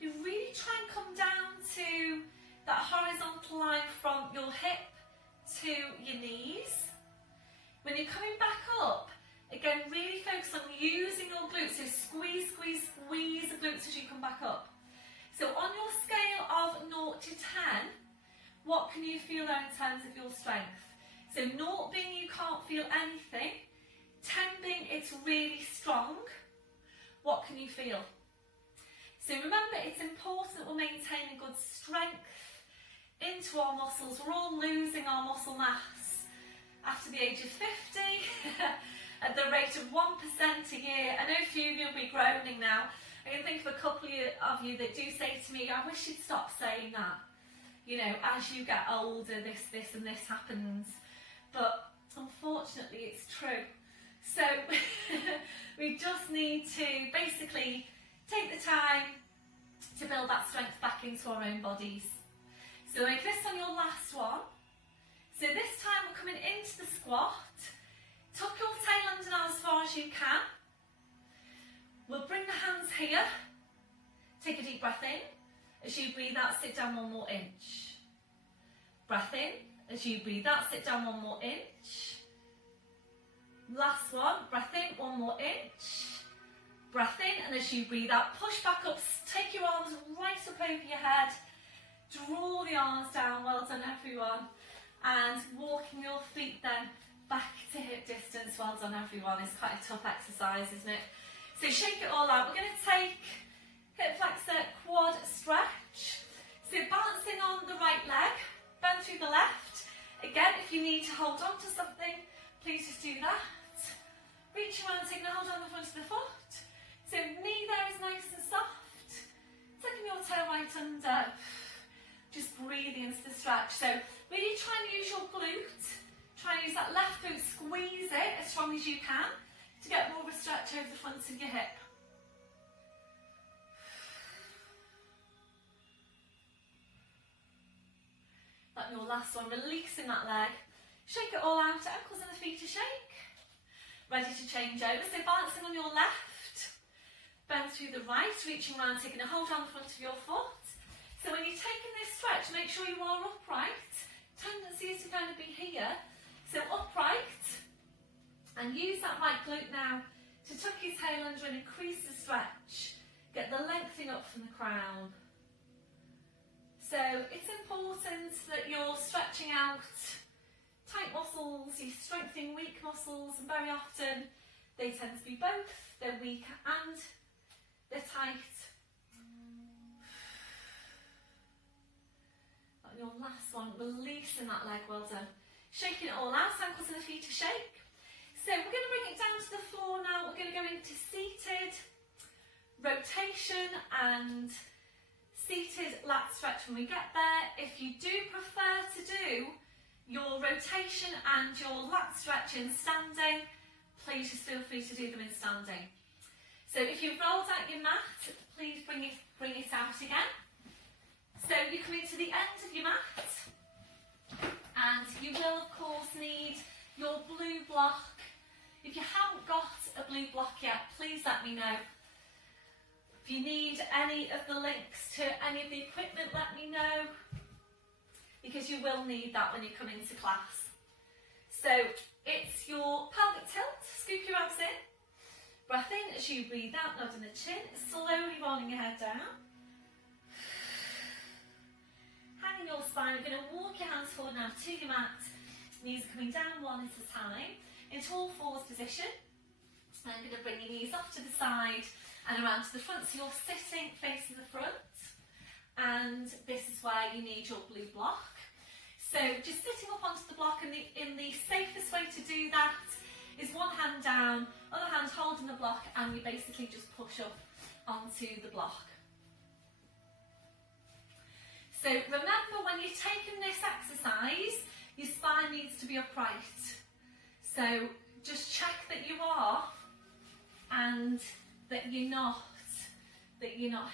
You really try and come down to that horizontal line from your hip to your knees. When you're coming back up, again, really focus on using your glutes. So squeeze, squeeze, squeeze the glutes as you come back up. So on your scale of 0 to 10, what can you feel there in terms of your strength? So 0 being you can't feel anything, 10 being it's really strong. What can you feel? So remember, it's important that we're maintaining good strength into our muscles. We're all losing our muscle mass after the age of 50 at the rate of 1% a year. I know a few of you will be groaning now. I can think of a couple of you that do say to me, I wish you'd stop saying that. As you get older, this and this happens. But unfortunately, it's true. So we just need to basically take the time to build that strength back into our own bodies. So make this on your last one. So this time we're coming into the squat. Tuck your tail under now as far as you can. We'll bring the hands here. Take a deep breath in. As you breathe out, sit down 1 more inch. Breath in. As you breathe out, sit down 1 more inch. Last one, breath in, 1 more inch. Breath in, and as you breathe out, push back up, take your arms right up over your head. Draw the arms down, well done everyone. And walking your feet then back to hip distance, well done everyone. It's quite a tough exercise, isn't it? So shake it all out. We're going to take hip flexor quad stretch. So balancing on the right leg, bend through the left. Again, if you need to hold on to something, please just do that. Reach around, taking a hold on the front of the foot. So knee there is nice and soft. Taking your toe right under. Just breathing into the stretch. So really try and use your glute. Try and use that left glute, squeeze it as strong as you can to get more of a stretch over the front of your hip. Like your last one, releasing that leg. Shake it all out, ankles and the feet to shake. Ready to change over, so balancing on your left. Bend through the right, reaching around, taking a hold on the front of your foot. So when you're taking this stretch, make sure you are upright. Tendency is to kind of be here. So upright, and use that right glute now to tuck your tail under and increase the stretch. Get the lengthening up from the crown. So it's important that you're stretching out tight muscles, you're strengthening weak muscles, and very often they tend to be both. They're weak and they're tight. And your last one, releasing that leg, well done. Shaking it all out, ankles and the feet to shake. So we're going to bring it down to the floor now. We're going to go into seated rotation and seated lat stretch when we get there. If you do prefer to do your rotation and your lat stretch in standing, please just feel free to do them in standing. So if you've rolled out your mat, please bring it out again. So you come into the end of your mat, and you will of course need your blue block. If you haven't got a blue block yet, please let me know. If you need any of the links to any of the equipment, let me know, because you will need that when you come into class. So it's your pelvic tilt, scoop your abs in, breath in as you breathe out, nodding the chin, slowly rolling your head down. Hanging your spine, we're going to walk your hands forward now to your mat, knees coming down one at a time, into all fours position. And I'm going to bring your knees off to the side and around to the front, so you're sitting facing the front, and this is where you need your blue block. So just sitting up onto the block, and the safest way to do that is one hand down, other hand holding the block, and you basically just push up onto the block. So remember, when you're taking this exercise, your spine needs to be upright. So just check that you are, and that you're not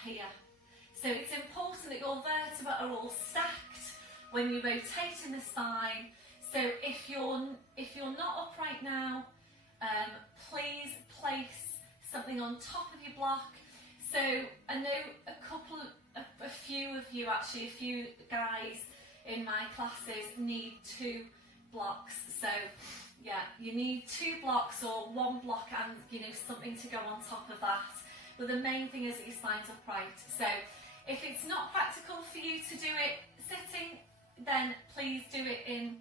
here. So it's important that your vertebrae are all stacked when you're rotating the spine. So if you're not upright now, please place something on top of your block. So I know a few of you, actually, a few guys in my classes need 2 blocks. So yeah, you need 2 blocks or 1 block and something to go on top of that. But the main thing is that your spine's upright. So if it's not practical for you to do it sitting, then please do it in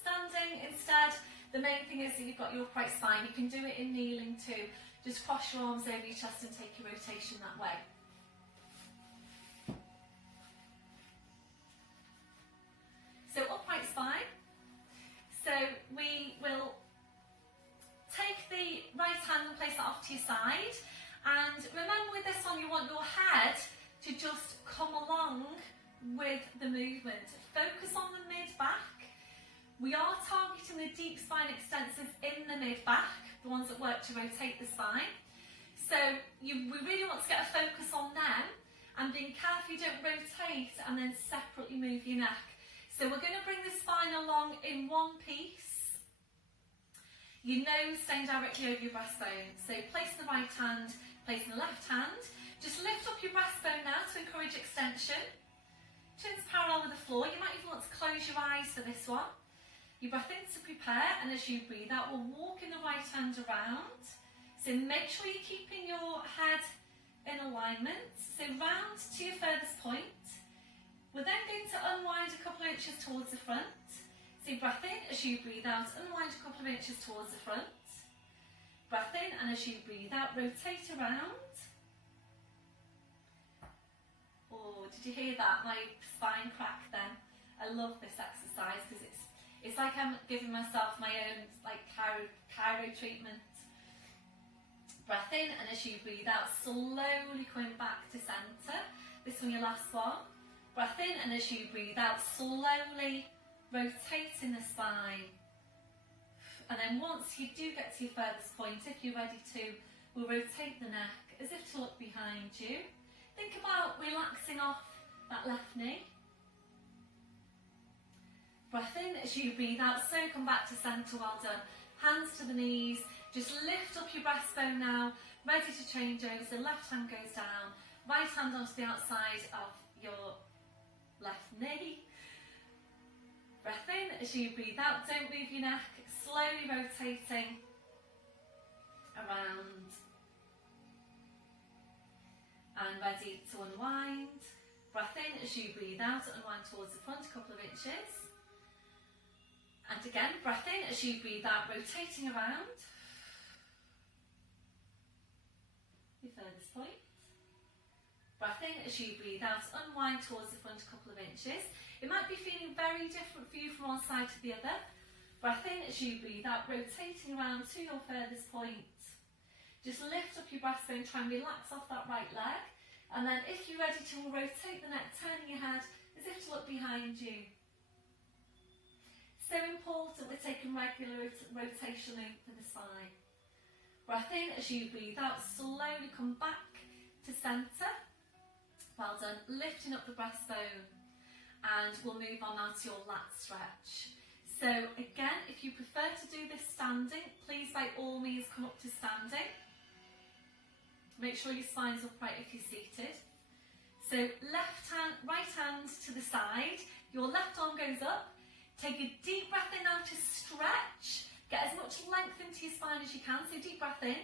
standing instead. The main thing is that you've got your upright spine. You can do it in kneeling too. Just cross your arms over your chest and take your rotation that way. So upright spine. So we will take the right hand and place that off to your side. And remember, with this one, you want your head to just come along with the movement. Focus on the mid-back. We are targeting the deep spine extensors in the mid-back, the ones that work to rotate the spine. So we really want to get a focus on them, and being careful you don't rotate and then separately move your neck. So we're going to bring the spine along in one piece. Your nose staying directly over your breastbone. So placing the right hand, placing the left hand. Just lift up your breastbone now to encourage extension. Chins parallel with the floor. You might even want to close your eyes for this one. You breath in to prepare, and as you breathe out, we'll walk in the right hand around. So make sure you're keeping your head in alignment. So round to your furthest point. We're then going to unwind a couple of inches towards the front. So breath in, as you breathe out, unwind a couple of inches towards the front. Breath in, and as you breathe out, rotate around. Oh, did you hear that? My spine cracked then. I love this exercise because it's like I'm giving myself my own like chiro treatment. Breath in, and as you breathe out, slowly coming back to centre. This one, your last one. Breath in, and as you breathe out, slowly rotating the spine. And then once you do get to your furthest point, if you're ready to, we'll rotate the neck as if to look behind you. Think about relaxing off that left knee. Breath in as you breathe out, so come back to centre, well done. Hands to the knees, just lift up your breastbone now, ready to change over, so left hand goes down, right hand onto the outside of your left knee. Breath in as you breathe out, don't move your neck, slowly rotating around. And ready to unwind. Breath in as you breathe out, unwind towards the front a couple of inches. And again, breath in as you breathe out, rotating around. Your furthest point. Breath in as you breathe out, unwind towards the front a couple of inches. It might be feeling very different for you from one side to the other. Breath in as you breathe out, rotating around to your furthest point. Just lift up your breastbone, try and relax off that right leg. And then if you're ready to, we'll rotate the neck, turning your head as if to look behind you. So important we're taking regular rotation for the spine. Breath in as you breathe out, slowly come back to centre. Well done, lifting up the breastbone. And we'll move on now to your lat stretch. So again, if you prefer to do this standing, please by all means come up to standing. Make sure your spine's upright if you're seated. So left hand, right hand to the side, your left arm goes up. Take a deep breath in now to stretch. Get as much length into your spine as you can, so deep breath in.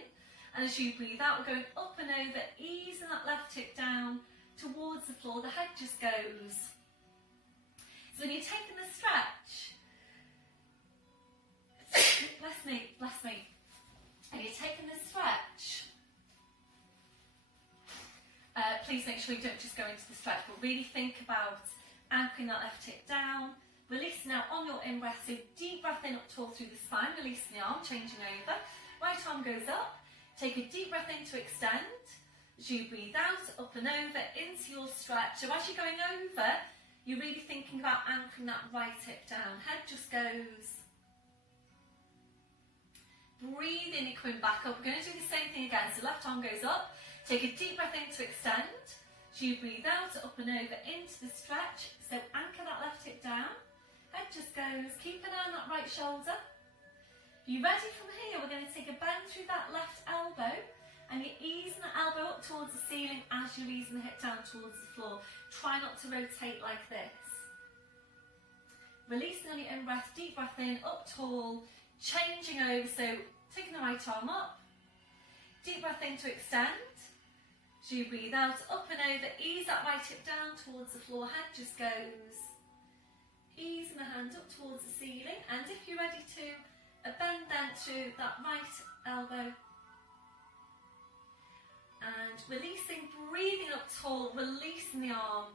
And as you breathe out, we're going up and over, easing that left hip down towards the floor, the head just goes. So when you're taking the stretch, bless me, and you're taking the stretch, please make sure you don't just go into the stretch, but really think about anchoring that left hip down, releasing out on your in-breath, so deep breath in up tall through the spine, releasing the arm, changing over, right arm goes up, take a deep breath in to extend, as you breathe out, up and over, into your stretch, so as you're going over, you're really thinking about anchoring that right hip down, head just goes. Breathe in, you're coming back up, we're going to do the same thing again, so left arm goes up, take a deep breath in to extend, as you breathe out, up and over, into the stretch, so anchor that left hip down, head just goes, keep an eye on that right shoulder. If you're ready from here, we're going to take a bend through that left elbow, and you're easing the elbow up towards the ceiling as you're easing the hip down towards the floor. Try not to rotate like this. Releasing on your in-breath, deep breath in, up tall, changing over, so taking the right arm up, deep breath in to extend, as you breathe out, up and over, ease that right hip down towards the floor, head just goes. Easing the hand up towards the ceiling, and if you're ready to, a bend then to that right elbow. And releasing, breathing up tall, releasing the arm.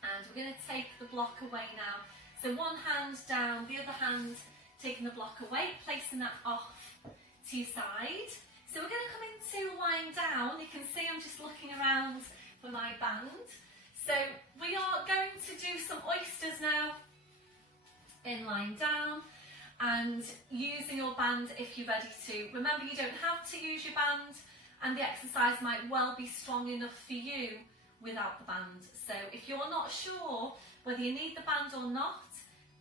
And we're going to take the block away now. So one hand down, the other hand taking the block away, placing that off to your side. So we're going to come into lying down. You can see I'm just looking around for my band. So we are going to do some oysters now in lying down and using your band if you're ready to. Remember, you don't have to use your band, and the exercise might well be strong enough for you without the band. So if you're not sure whether you need the band or not,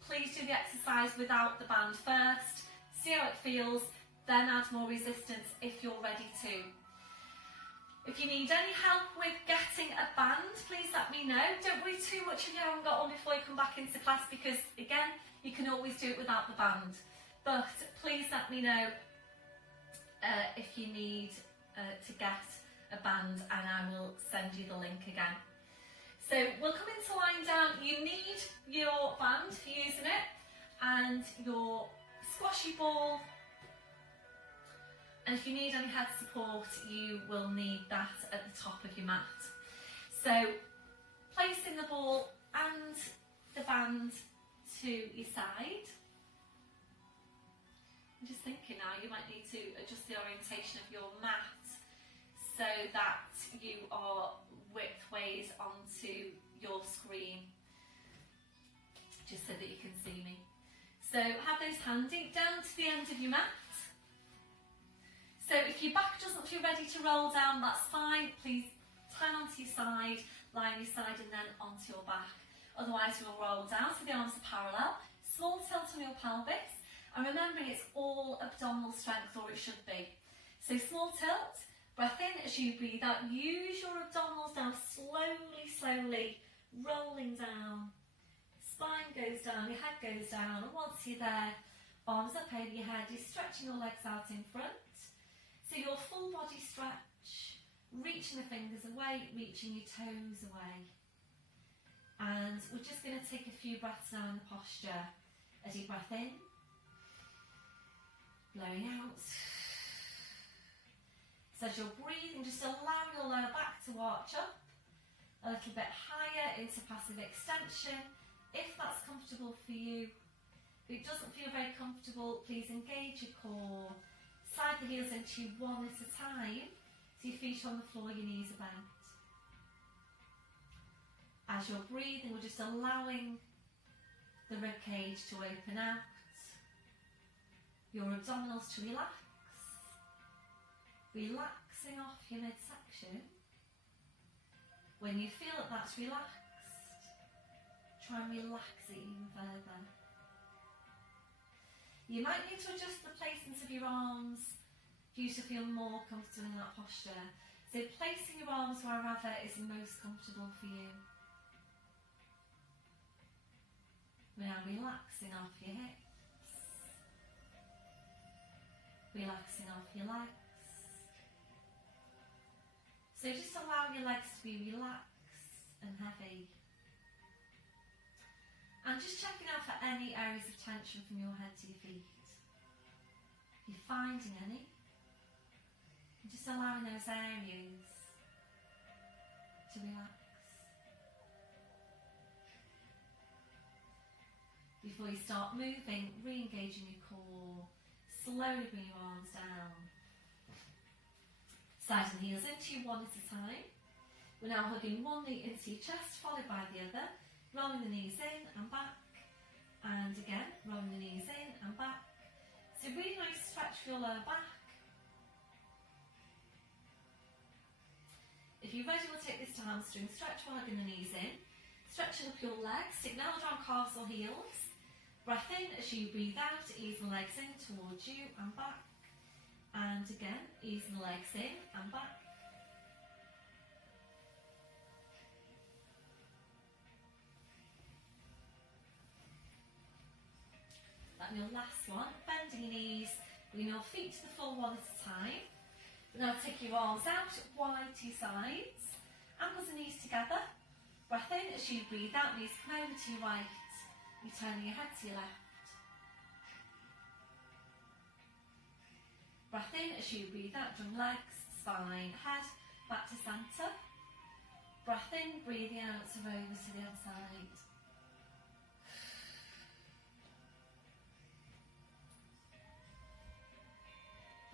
please do the exercise without the band first, see how it feels, then add more resistance if you're ready to. If you need any help with getting a band, please let me know. Don't worry too much if you haven't got one before you come back into class, because again, you can always do it without the band. But please let me know if you need to get a band, and I will send you the link again. So we'll come into lying down. You need your band for using it, and your squashy ball. And if you need any head support, you will need that at the top of your mat. So placing the ball and the band to your side. I'm just thinking now, you might need to adjust the orientation of your mat so that you are widthways onto your screen, just so that you can see me. So have those handy down to the end of your mat. So if your back doesn't feel ready to roll down, that's fine. Please turn onto your side, lie on your side and then onto your back. Otherwise you'll roll down so the arms are parallel. Small tilt on your pelvis. And remembering it's all abdominal strength, or it should be. So small tilt, breath in as you breathe out. Use your abdominals down, slowly, slowly rolling down. Spine goes down, your head goes down. And once you're there, arms up over your head, you're stretching your legs out in front. So your full body stretch, reaching the fingers away, reaching your toes away. And we're just going to take a few breaths now in the posture. As you breath in, blowing out. So as you're breathing, just allow your lower back to arch up a little bit higher into passive extension, if that's comfortable for you. If it doesn't feel very comfortable, please engage your core. Slide the heels into you one at a time, so your feet are on the floor, your knees are bent. As you're breathing, we're just allowing the rib cage to open out, your abdominals to relax, relaxing off your midsection. When you feel that that's relaxed, try and relax it even further. You might need to adjust the placements of your arms for you to feel more comfortable in that posture. So placing your arms wherever is most comfortable for you. We're now relaxing off your hips, relaxing off your legs. So just allow your legs to be relaxed and heavy. And just checking out for any areas of tension from your head to your feet. If you're finding any, just allowing those areas to relax. Before you start moving, re-engaging your core, slowly bring your arms down. Side and heels into you one at a time. We're now hugging one knee into your chest, followed by the other. Rolling the knees in and back, and again, rolling the knees in and back. So really nice stretch for your lower back. If you're ready, we'll take this to hamstring stretch while hugging the knees in. Stretching up your legs, stick nails around calves or heels. Breath in as you breathe out, ease the legs in towards you and back. And again, ease the legs in and back. And your last one, bending your knees, bring your feet to the floor one at a time. Now take your arms out wide to your sides, ankles and knees together. Breath in as you breathe out, knees come over to your right. You're turning your head to your left. Breath in as you breathe out, drum legs, spine, head, back to centre. Breath in, breathing out, so over to the other side.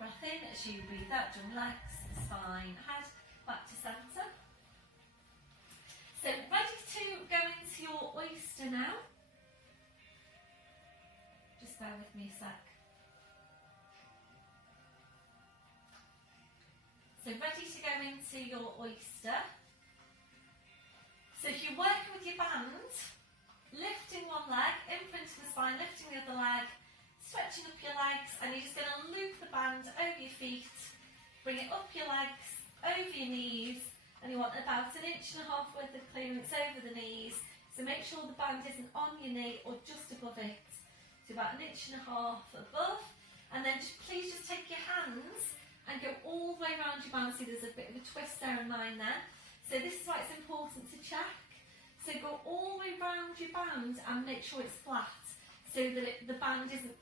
Breath in as you breathe out, drum legs, spine, head, back to centre. So ready to go into your oyster now. Just bear with me a sec. So ready to go into your oyster. So if you're working with your band, lifting one leg, imprint to the spine, lifting the other leg, stretching up your legs, and you're just going to loop the band over your feet, bring it up your legs, over your knees, and you want about 1.5 inches worth of clearance over the knees. So make sure the band isn't on your knee or just above it. So about 1.5 inches above, and then please just take your hands and go all the way around your band. See, there's a bit of a twist there in mine there. So this is why it's important to check. So go all the way around your band and make sure it's flat, so that the band isn't,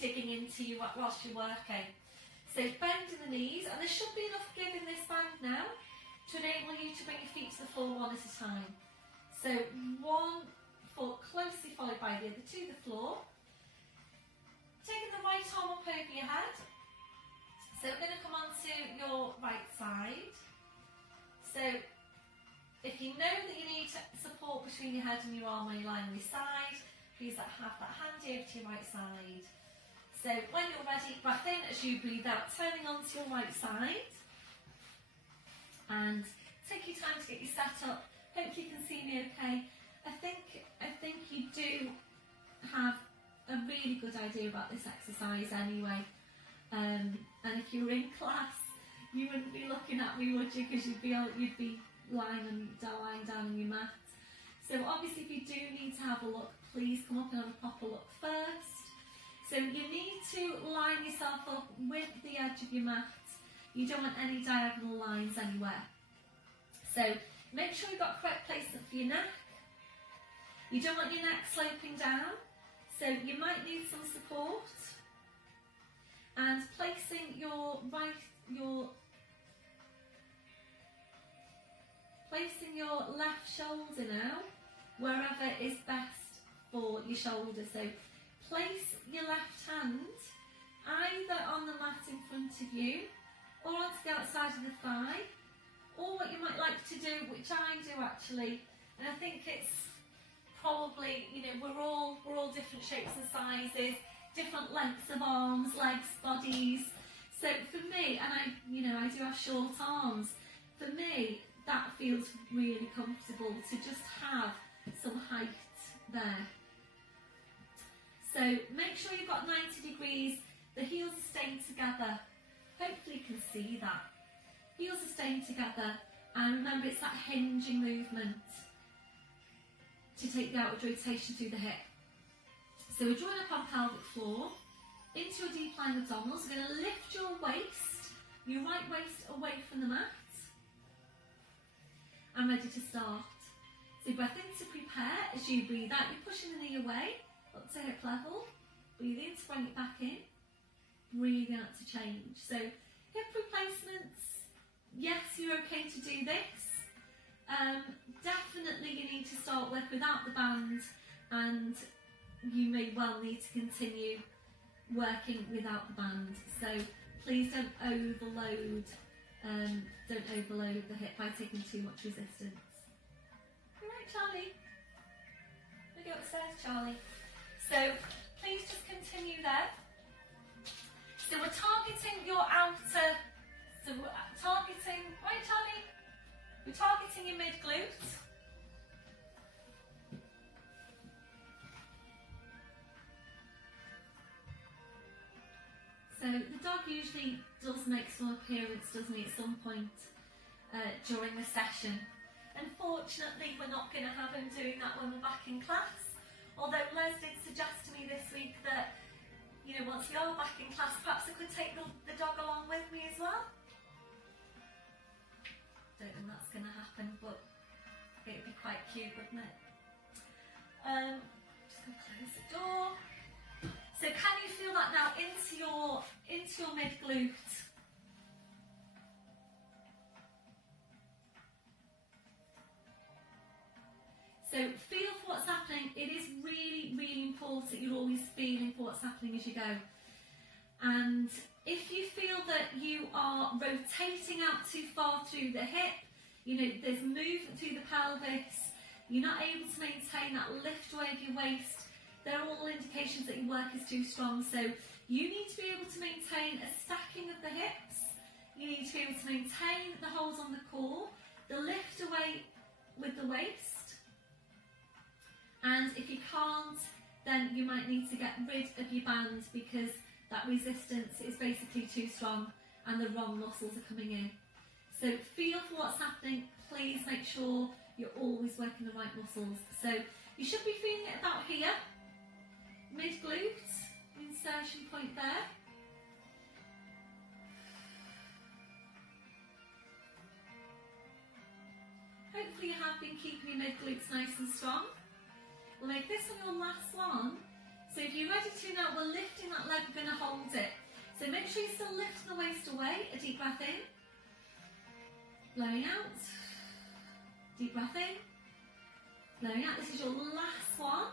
digging into you whilst you're working. So bend in the knees, and there should be enough give in this band now to enable you to bring your feet to the floor one at a time. So 1 foot closely followed by the other to the floor. Taking the right arm up over your head. So we're going to come on to your right side. So if you know that you need support between your head and your arm when you're lying on your side, please have that handy over to your right side. So when you're ready, breath in as you breathe out, turning onto your right side. And take your time to get you set up. Hopefully you can see me okay. I think you do have a really good idea about this exercise anyway. And if you were in class, you wouldn't be looking at me, would you? Because you'd be lying down on your mat. So obviously if you do need to have a look, please come up and have a proper look first. So you need to line yourself up with the edge of your mat. You don't want any diagonal lines anywhere. So make sure you've got correct placement for your neck. You don't want your neck sloping down, so you might need some support. And placing your left shoulder now wherever is best for your shoulder. So place your left hand either on the mat in front of you or onto the outside of the thigh, or what you might like to do, which I do actually, and I think it's probably, we're all different shapes and sizes, different lengths of arms, legs, bodies. So for me, and I do have short arms, for me that feels really comfortable to just have some height there. So make sure you've got 90 degrees, the heels are staying together. Hopefully you can see that. Heels are staying together, and remember it's that hinging movement to take the outward rotation through the hip. So we're drawing up on pelvic floor, into your deep lying abdominals. We're going to lift your waist, your right waist away from the mat. I'm ready to start. So breath in to prepare. As you breathe out, you're pushing the knee away, up to hip level. Breathe in to bring it back in. Breathe out to change. So hip replacements, yes, you're okay to do this. Definitely you need to start work without the band, and you may well need to continue working without the band. So please don't overload the hip by taking too much resistance. All right, Charlie. We go upstairs, Charlie. So please just continue there. So we're targeting your outer. So we're targeting, right, Charlie? We're targeting your mid glute. So the dog usually does make some appearance, doesn't he, at some point during the session. Unfortunately, we're not going to have him doing that when we're back in class. Although Les did suggest to me this week that, once we are back in class, perhaps I could take the dog along with me as well. Don't think that's going to happen, but it would be quite cute, wouldn't it? Just going to close the door. So can you feel that now into your mid glute? So feel for what's happening. It is really, really important you're always feeling for what's happening as you go. And if you feel that you are rotating out too far through the hip, there's movement through the pelvis, you're not able to maintain that lift away of your waist, they're all indications that your work is too strong. So you need to be able to maintain a stacking of the hips, you need to be able to maintain the holds on the core, the lift away with the waist, and if you can't, then you might need to get rid of your band because that resistance is basically too strong and the wrong muscles are coming in. So feel for what's happening. Please make sure you're always working the right muscles. So you should be feeling it about here, mid-glute, insertion point there. Hopefully you have been keeping your mid-glutes nice and strong. We'll make this one your last one. So if you're ready to now, we're lifting that leg, we're going to hold it. So make sure you're still lifting the waist away. A deep breath in. Blowing out. Deep breath in. Blowing out. This is your last one.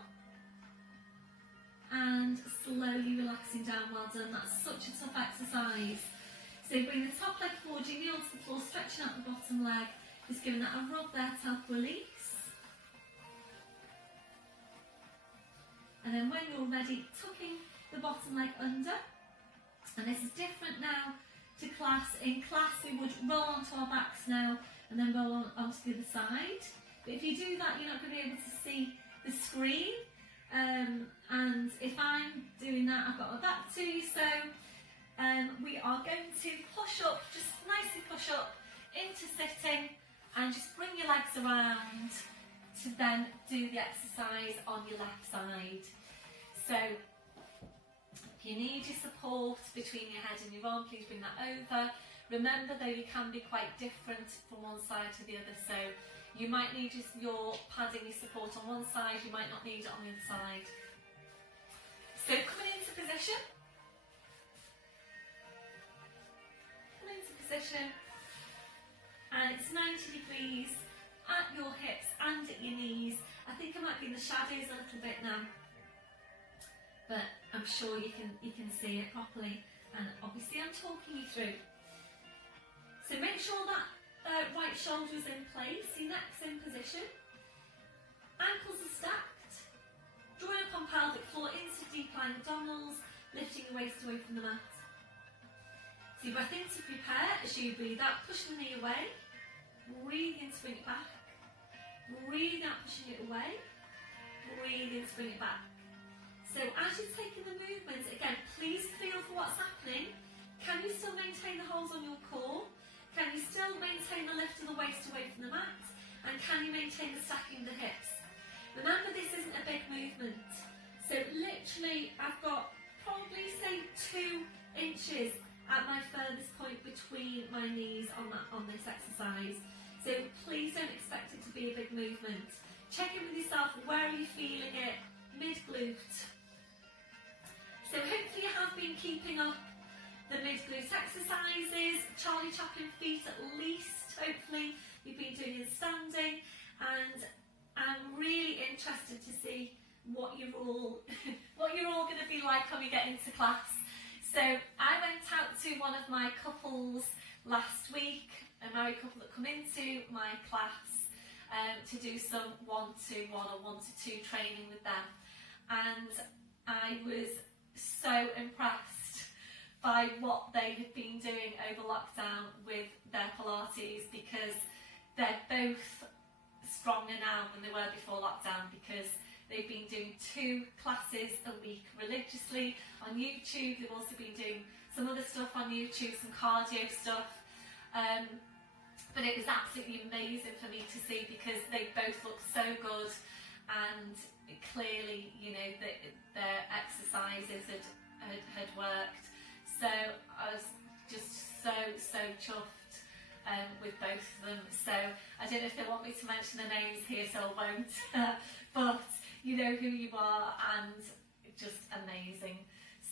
And slowly relaxing down. Well done. That's such a tough exercise. So bring the top leg forward, your knee onto the floor, stretching out the bottom leg. Just giving that a rub there to help release. And then when you're ready, tucking the bottom leg under. And this is different now to class. In class we would roll onto our backs now and then roll onto the other side. But if you do that, you're not going to be able to see the screen. And if I'm doing that, I've got my back to you. So we are going to push up, just nicely push up into sitting and just bring your legs around to then do the exercise on your left side. So if you need your support between your head and your arm, please bring that over. Remember though, you can be quite different from one side to the other, so you might need your padding, your support on one side, you might not need it on the other side. So coming into position. Come into position. And it's 90 degrees at your hips and at your knees. I think I might be in the shadows a little bit now, but I'm sure you can see it properly. And obviously I'm talking you through. So make sure that right shoulder is in place, your neck's in position, ankles are stacked, drawing up on pelvic floor into deep lying abdominals, lifting the waist away from the mat. So you breath in to prepare as you breathe out, pushing the knee away, breathe in to bring it back, breathe out, pushing it away, breathe in to bring it back. So as you're taking the movements, again, please feel for what's happening. Can you still maintain the holds on your core? Can you still maintain the lift of the waist away from the mat? And can you maintain the stacking of the hips? Remember, this isn't a big movement. So literally, I've got probably say 2 inches at my furthest point between my knees on this exercise. So please don't expect it to be a big movement. Check in with yourself, where are you feeling it? Mid-glute. So hopefully you have been keeping up the mid-glute exercises, Charlie Chaplin feet at least, hopefully you've been doing in standing, and I'm really interested to see what you're all going to be like when we get into class. So I went out to one of my couples last week, a married couple that come into my class to do some 1-to-1 or 1-to-2 training with them, and I was so impressed by what they had been doing over lockdown with their Pilates, because they're both stronger now than they were before lockdown, because they've been doing 2 classes a week religiously on YouTube. They've also been doing some other stuff on YouTube, some cardio stuff. But it was absolutely amazing for me to see, because they both looked so good, and clearly, you know, their exercises had worked. So I was just so chuffed with both of them. So I don't know if they want me to mention their names here, so I won't. But you know who you are, and just amazing.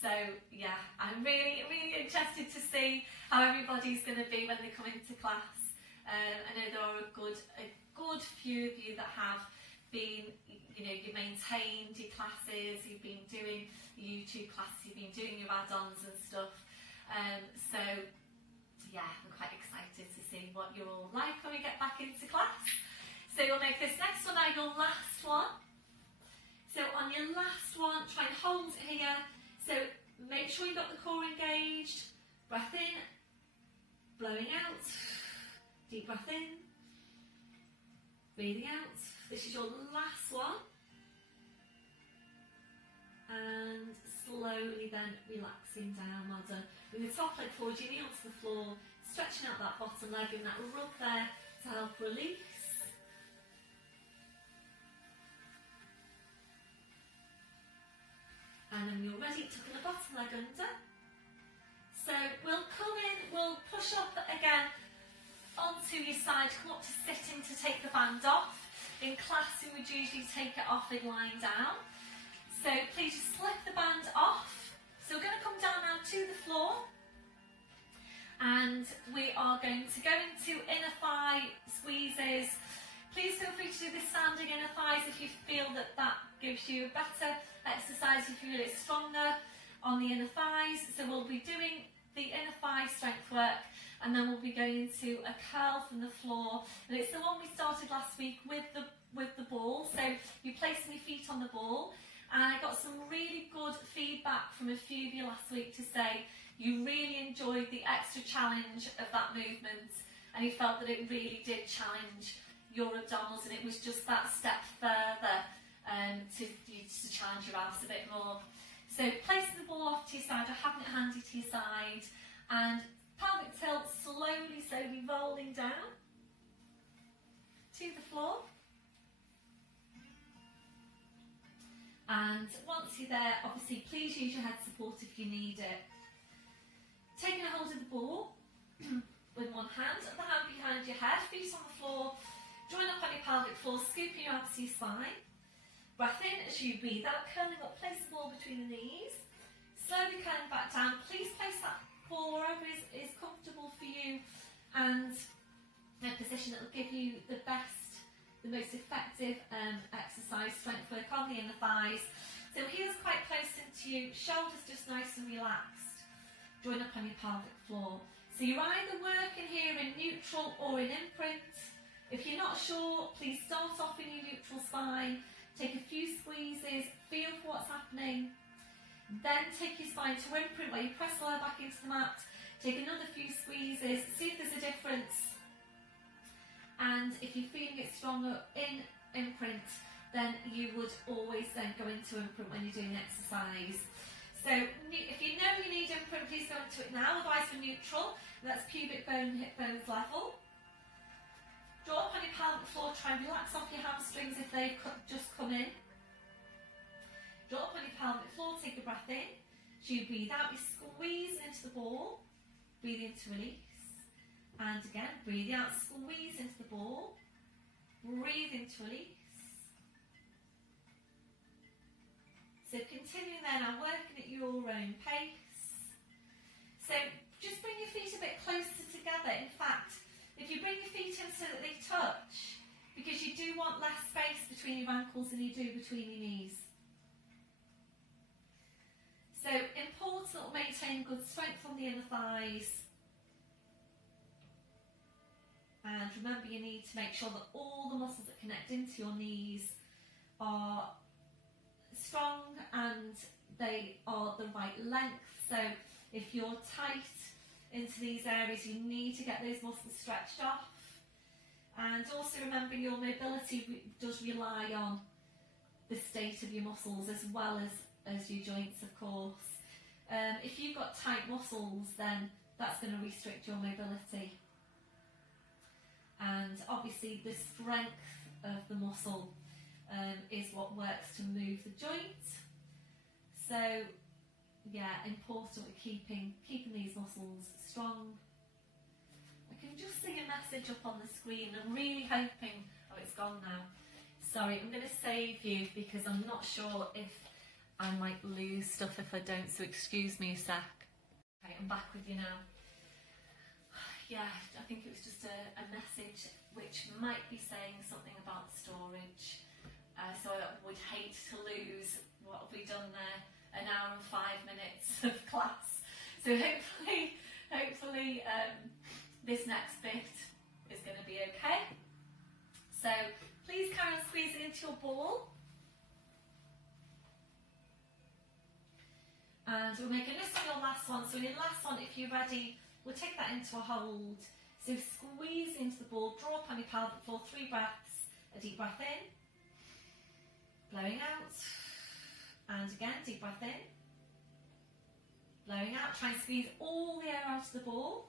So yeah, I'm really interested to see how everybody's going to be when they come into class. I know there are a good few of you that have been, you know, you've maintained your classes, you've been doing YouTube classes, you've been doing your add-ons and stuff. So yeah, I'm quite excited to see what you're all like when we get back into class. So you'll make this next one now your last one. So on your last one, try and hold it here. So make sure you've got the core engaged. Breath in, blowing out. Deep breath in, breathing out. This is your last one. slowly then relaxing down. Well done. With the top leg forward, your knee onto the floor, stretching out that bottom leg, giving that rub there to help release. And then you're ready, tucking the bottom leg under. So we'll come in, we'll push up again onto your side, come up to sitting to take the band off. In class we would usually take it off in lying down. So please just slip the band off. So we're going to come down now to the floor. And we are going to go into inner thigh squeezes. Please feel free to do this standing inner thighs if you feel that that gives you a better exercise, if you feel it's stronger on the inner thighs. So we'll be doing the inner thigh strength work, and then we'll be going into a curl from the floor. And it's the one we started last week with the ball. So you're placing your feet on the ball. And I got some really good feedback from a few of you last week to say you really enjoyed the extra challenge of that movement, and you felt that it really did challenge your abdominals, and it was just that step further to challenge your abs a bit more. So placing the ball off to your side or having it handy to your side, and pelvic tilt, slowly rolling down to the floor. And once you're there, obviously please use your head support if you need it. Taking a hold of the ball with one hand, the hand behind your head, feet on the floor, join up on your pelvic floor, scooping your abs to your spine. Breath in as you breathe out, curling up, place the ball between the knees. Slowly curling back down. Please place that ball wherever is comfortable for you, and a position that will give you the most effective exercise, strength work on the inner thighs. So heels quite close into you, shoulders just nice and relaxed. Join up on your pelvic floor. So you're either working here in neutral or in imprint. If you're not sure, please start off in your neutral spine, take a few squeezes, feel for what's happening. Then take your spine to imprint where you press the lower back into the mat, take another few squeezes, see if there's a difference. And if you're feeling it stronger in imprint, then you would always then go into imprint when you're doing exercise. So if you know you need imprint, please go into it now. Otherwise for neutral, that's pubic bone, hip bones level. Draw up on your pelvic floor, try and relax off your hamstrings if they've just come in. Draw up on your pelvic floor, take a breath in. As you breathe out, you squeeze into the ball. Breathe in to release. And again, breathe out, squeeze into the ball. Breathe in to release. So continuing there now, working at your own pace. So just bring your feet a bit closer together. In fact, if you bring your feet in so that they touch, because you do want less space between your ankles than you do between your knees. So important that we'll maintain good strength on the inner thighs. And remember, you need to make sure that all the muscles that connect into your knees are strong and they are the right length. So if you're tight into these areas, you need to get those muscles stretched off. And also remember, your mobility does rely on the state of your muscles as well as your joints, of course. If you've got tight muscles, then that's going to restrict your mobility. And obviously the strength of the muscle is what works to move the joint. So yeah, important with keeping these muscles strong. I can just see a message up on the screen. I'm really hoping, oh, it's gone now. Sorry, I'm going to save you because I'm not sure if I might lose stuff if I don't, so excuse me a sec. Okay, I'm back with you now. Yeah, I think it was just a message which might be saying something about storage. So I would hate to lose what have we done there, an hour and 5 minutes of class. So hopefully this next bit is going to be okay. So please carry on squeezing into your ball. And we're making this one your last one. So in your last one, if you're ready, we'll take that into a hold. So squeeze into the ball, draw up on your pelvic floor, 3 breaths. A deep breath in, blowing out, and again, deep breath in, blowing out. Try and squeeze all the air out of the ball.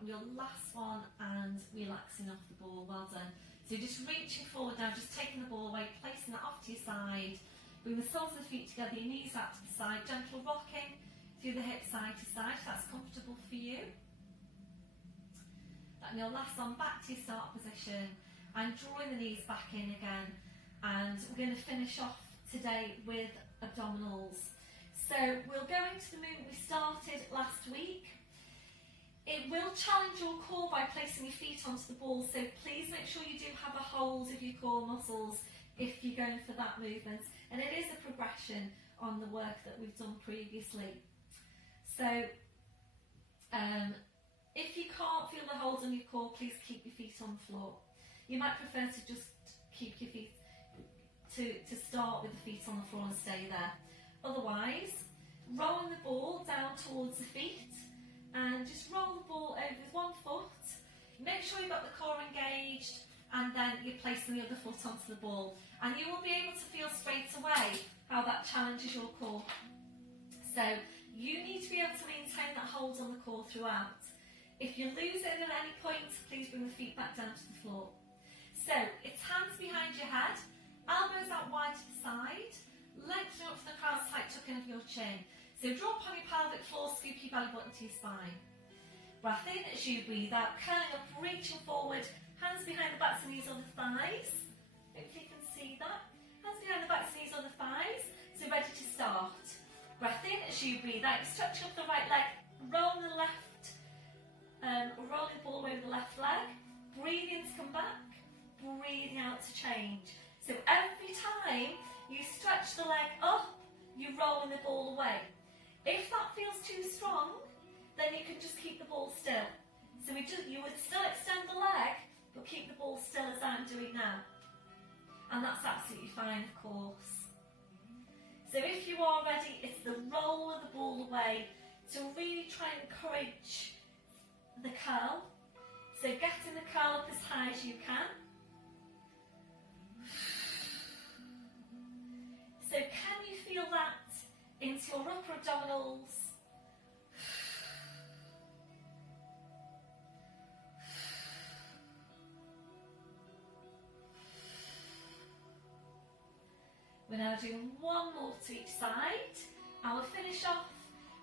Your last one, and relaxing off the ball. Well done. So just reaching forward now, just taking the ball away, placing that off to your side. Bring the soles of the feet together, your knees out to the side, gentle rocking through the hips side to side, if that's comfortable for you. And your last one, back to your start position, and drawing the knees back in again. And we're going to finish off today with abdominals. So we'll go into the movement we started last week. It will challenge your core by placing your feet onto the ball, so please make sure you do have a hold of your core muscles if you're going for that movement. And it is a progression on the work that we've done previously. So if you can't feel the hold on your core, please keep your feet on the floor. You might prefer to just keep your feet, to start with the feet on the floor and stay there. Otherwise, rolling the ball down towards the feet, and just roll the ball over with one foot. Make sure you've got the core engaged, and then you're placing the other foot onto the ball. And you will be able to feel straight away how that challenges your core. So you need to be able to maintain that hold on the core throughout. If you lose it at any point, please bring the feet back down to the floor. So it's hands behind your head, elbows out wide to the side, lengthening up from the crown, slight tucking of your chin. So draw upon your pelvic floor, scoop your belly button to your spine. Breath in as you breathe out, curling up, reaching forward, hands behind the backs and knees on the thighs. Hopefully you can see that. Hands behind the backs and knees on the thighs. So ready to start. Breath in as you breathe out, stretching up the right leg, rolling the left, rolling the ball over the left leg. Breathe in to come back, breathing out to change. So every time you stretch the leg up, you're rolling the ball away. If that feels too strong, then you can just keep the ball still. So you would still extend the leg, but keep the ball still as I'm doing now. And that's absolutely fine, of course. So if you are ready, it's the roll of the ball away to really try and encourage the curl. So getting the curl up as high as you can. So can you feel that into your upper abdominals? We're now doing one more to each side, and we'll finish off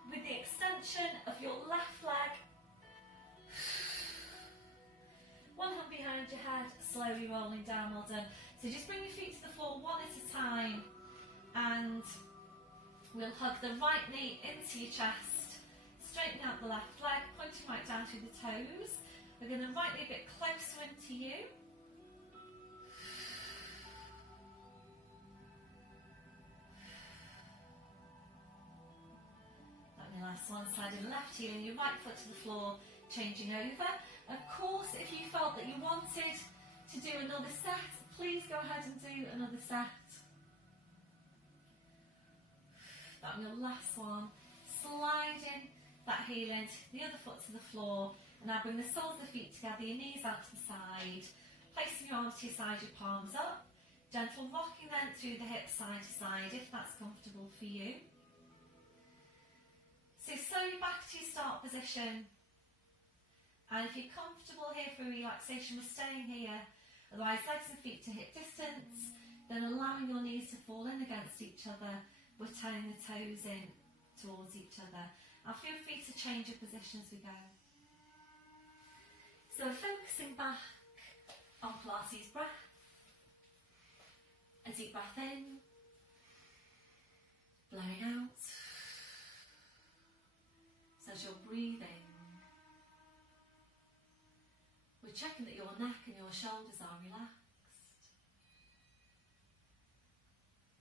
with the extension of your left leg. One hand behind your head, slowly rolling down, well done. So just bring your feet to the floor one at a time, and we'll hug the right knee into your chest, straighten out the left leg, pointing right down through the toes. We're going to right knee a bit closer into you. Nice, one side and left heel and your right foot to the floor, changing over. Of course, if you felt that you wanted to do another set, please go ahead and do another set. That your last one, sliding that heel into the other foot to the floor, and now bring the soles of the feet together, your knees out to the side, placing your arms to your side, your palms up, gentle rocking then through the hips side to side if that's comfortable for you. So slowly back to your start position, and if you're comfortable here for relaxation, we're staying here. Otherwise, legs and feet to hip distance, then allowing your knees to fall in against each other. We're turning the toes in towards each other, and feel free to change your position as we go. So we're focusing back on Pilates breath. A deep breath in, blowing out. So as you're breathing, we're checking that your neck and your shoulders are relaxed.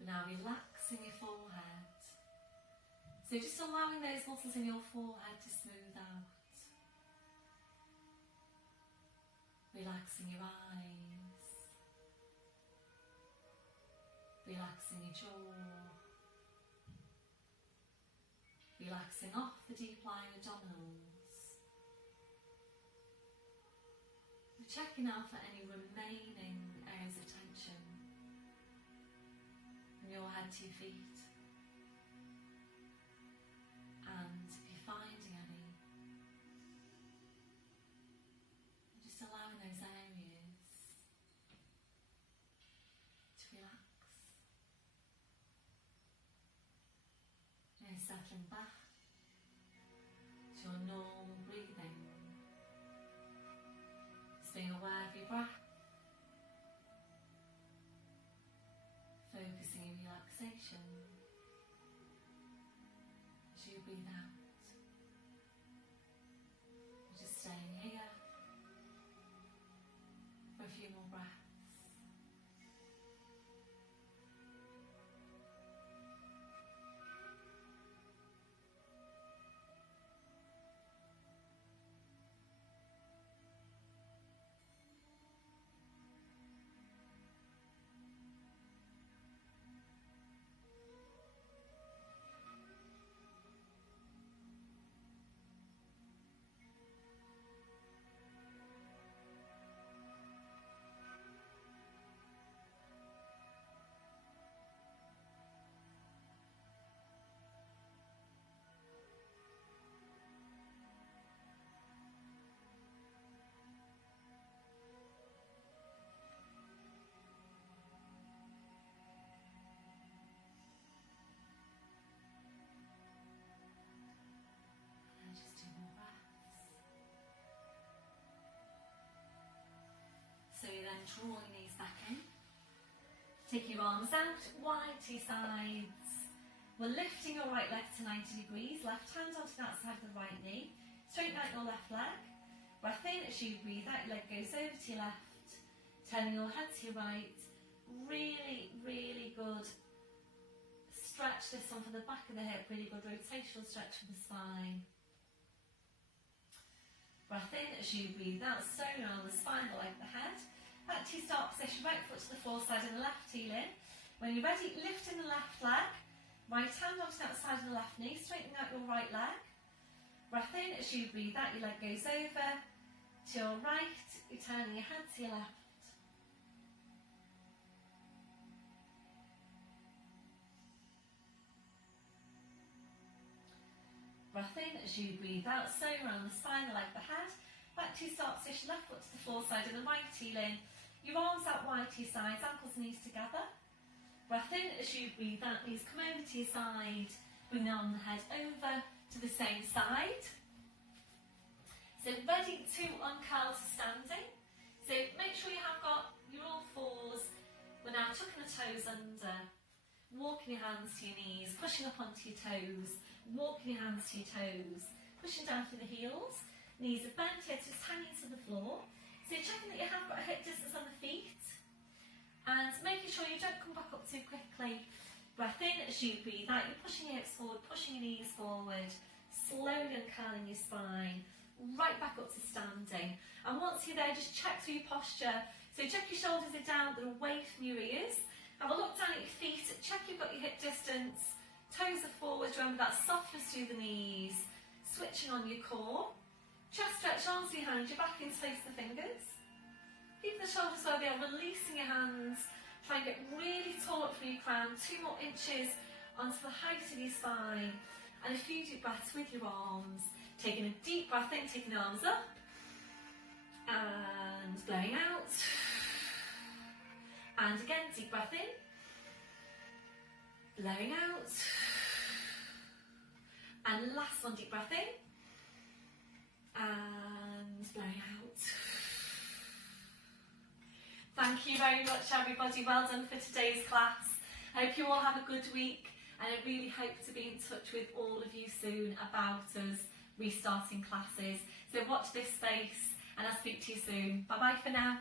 We're now relaxing your forehead. So just allowing those muscles in your forehead to smooth out. Relaxing your eyes. Relaxing your jaw. Relaxing off the deep-lying abdominals. We're checking out for any remaining areas of tension from your head to your feet. And if you're finding any, settling back to your normal breathing. Just being aware of your breath. Focusing on relaxation as you breathe out. You're just staying here for a few more breaths. So you then draw your knees back in. Take your arms out, wide to your sides. We're lifting your right leg to 90 degrees, left hand onto that side of the right knee. Straighten out your left leg. Breath in as you breathe out, your leg goes over to your left. Turning your head to your right. Really, really good. Stretch this one from the back of the hip, really good rotational stretch from the spine. Breath in as you breathe out, stone around the spine, the leg, the head. Back to your start position, right foot to the floor, side of the left heel in. When you're ready, lifting the left leg. Right hand onto the outside of the left knee, straightening out your right leg. Breath in as you breathe out, your leg goes over to your right, you're turning your head to your left. Breath in as you breathe out, stone around the spine, the leg, the head. Back to your start position, left foot to the floor, side of the right heel in. Your arms out wide to your sides, ankles and knees together. Breath in as you breathe out, knees come over to your side. Bring the arm and the head over to the same side. So ready to uncurl to standing. So make sure you have got your all fours. We're now tucking the toes under. Walking your hands to your knees, pushing up onto your toes. Walking your hands to your toes. Pushing down through the heels. Knees are bent, hips just hanging to the floor. So you're checking that you have got a hip distance on the feet. And making sure you don't come back up too quickly. Breath in as you breathe out. You're pushing your hips forward, pushing your knees forward. Slowly uncurling your spine. Right back up to standing. And once you're there, just check through your posture. So check your shoulders are down, they're away from your ears. Have a look down at your feet. Check you've got your hip distance. Toes are forward. Remember that softness through the knees. Switching on your core. Chest stretch, arms behind you, back in space the fingers. Keep the shoulders where they are, releasing your hands. Try and get really tall up from your crown, 2 more inches onto the height of your spine. And a few deep breaths with your arms. Taking a deep breath in, taking the arms up. And blowing out. And again, deep breath in. Blowing out. And last one, deep breath in. And blowing out. Thank you very much, everybody. Well done for today's class. I hope you all have a good week, and I really hope to be in touch with all of you soon about us restarting classes. So watch this space, and I'll speak to you soon. Bye bye for now.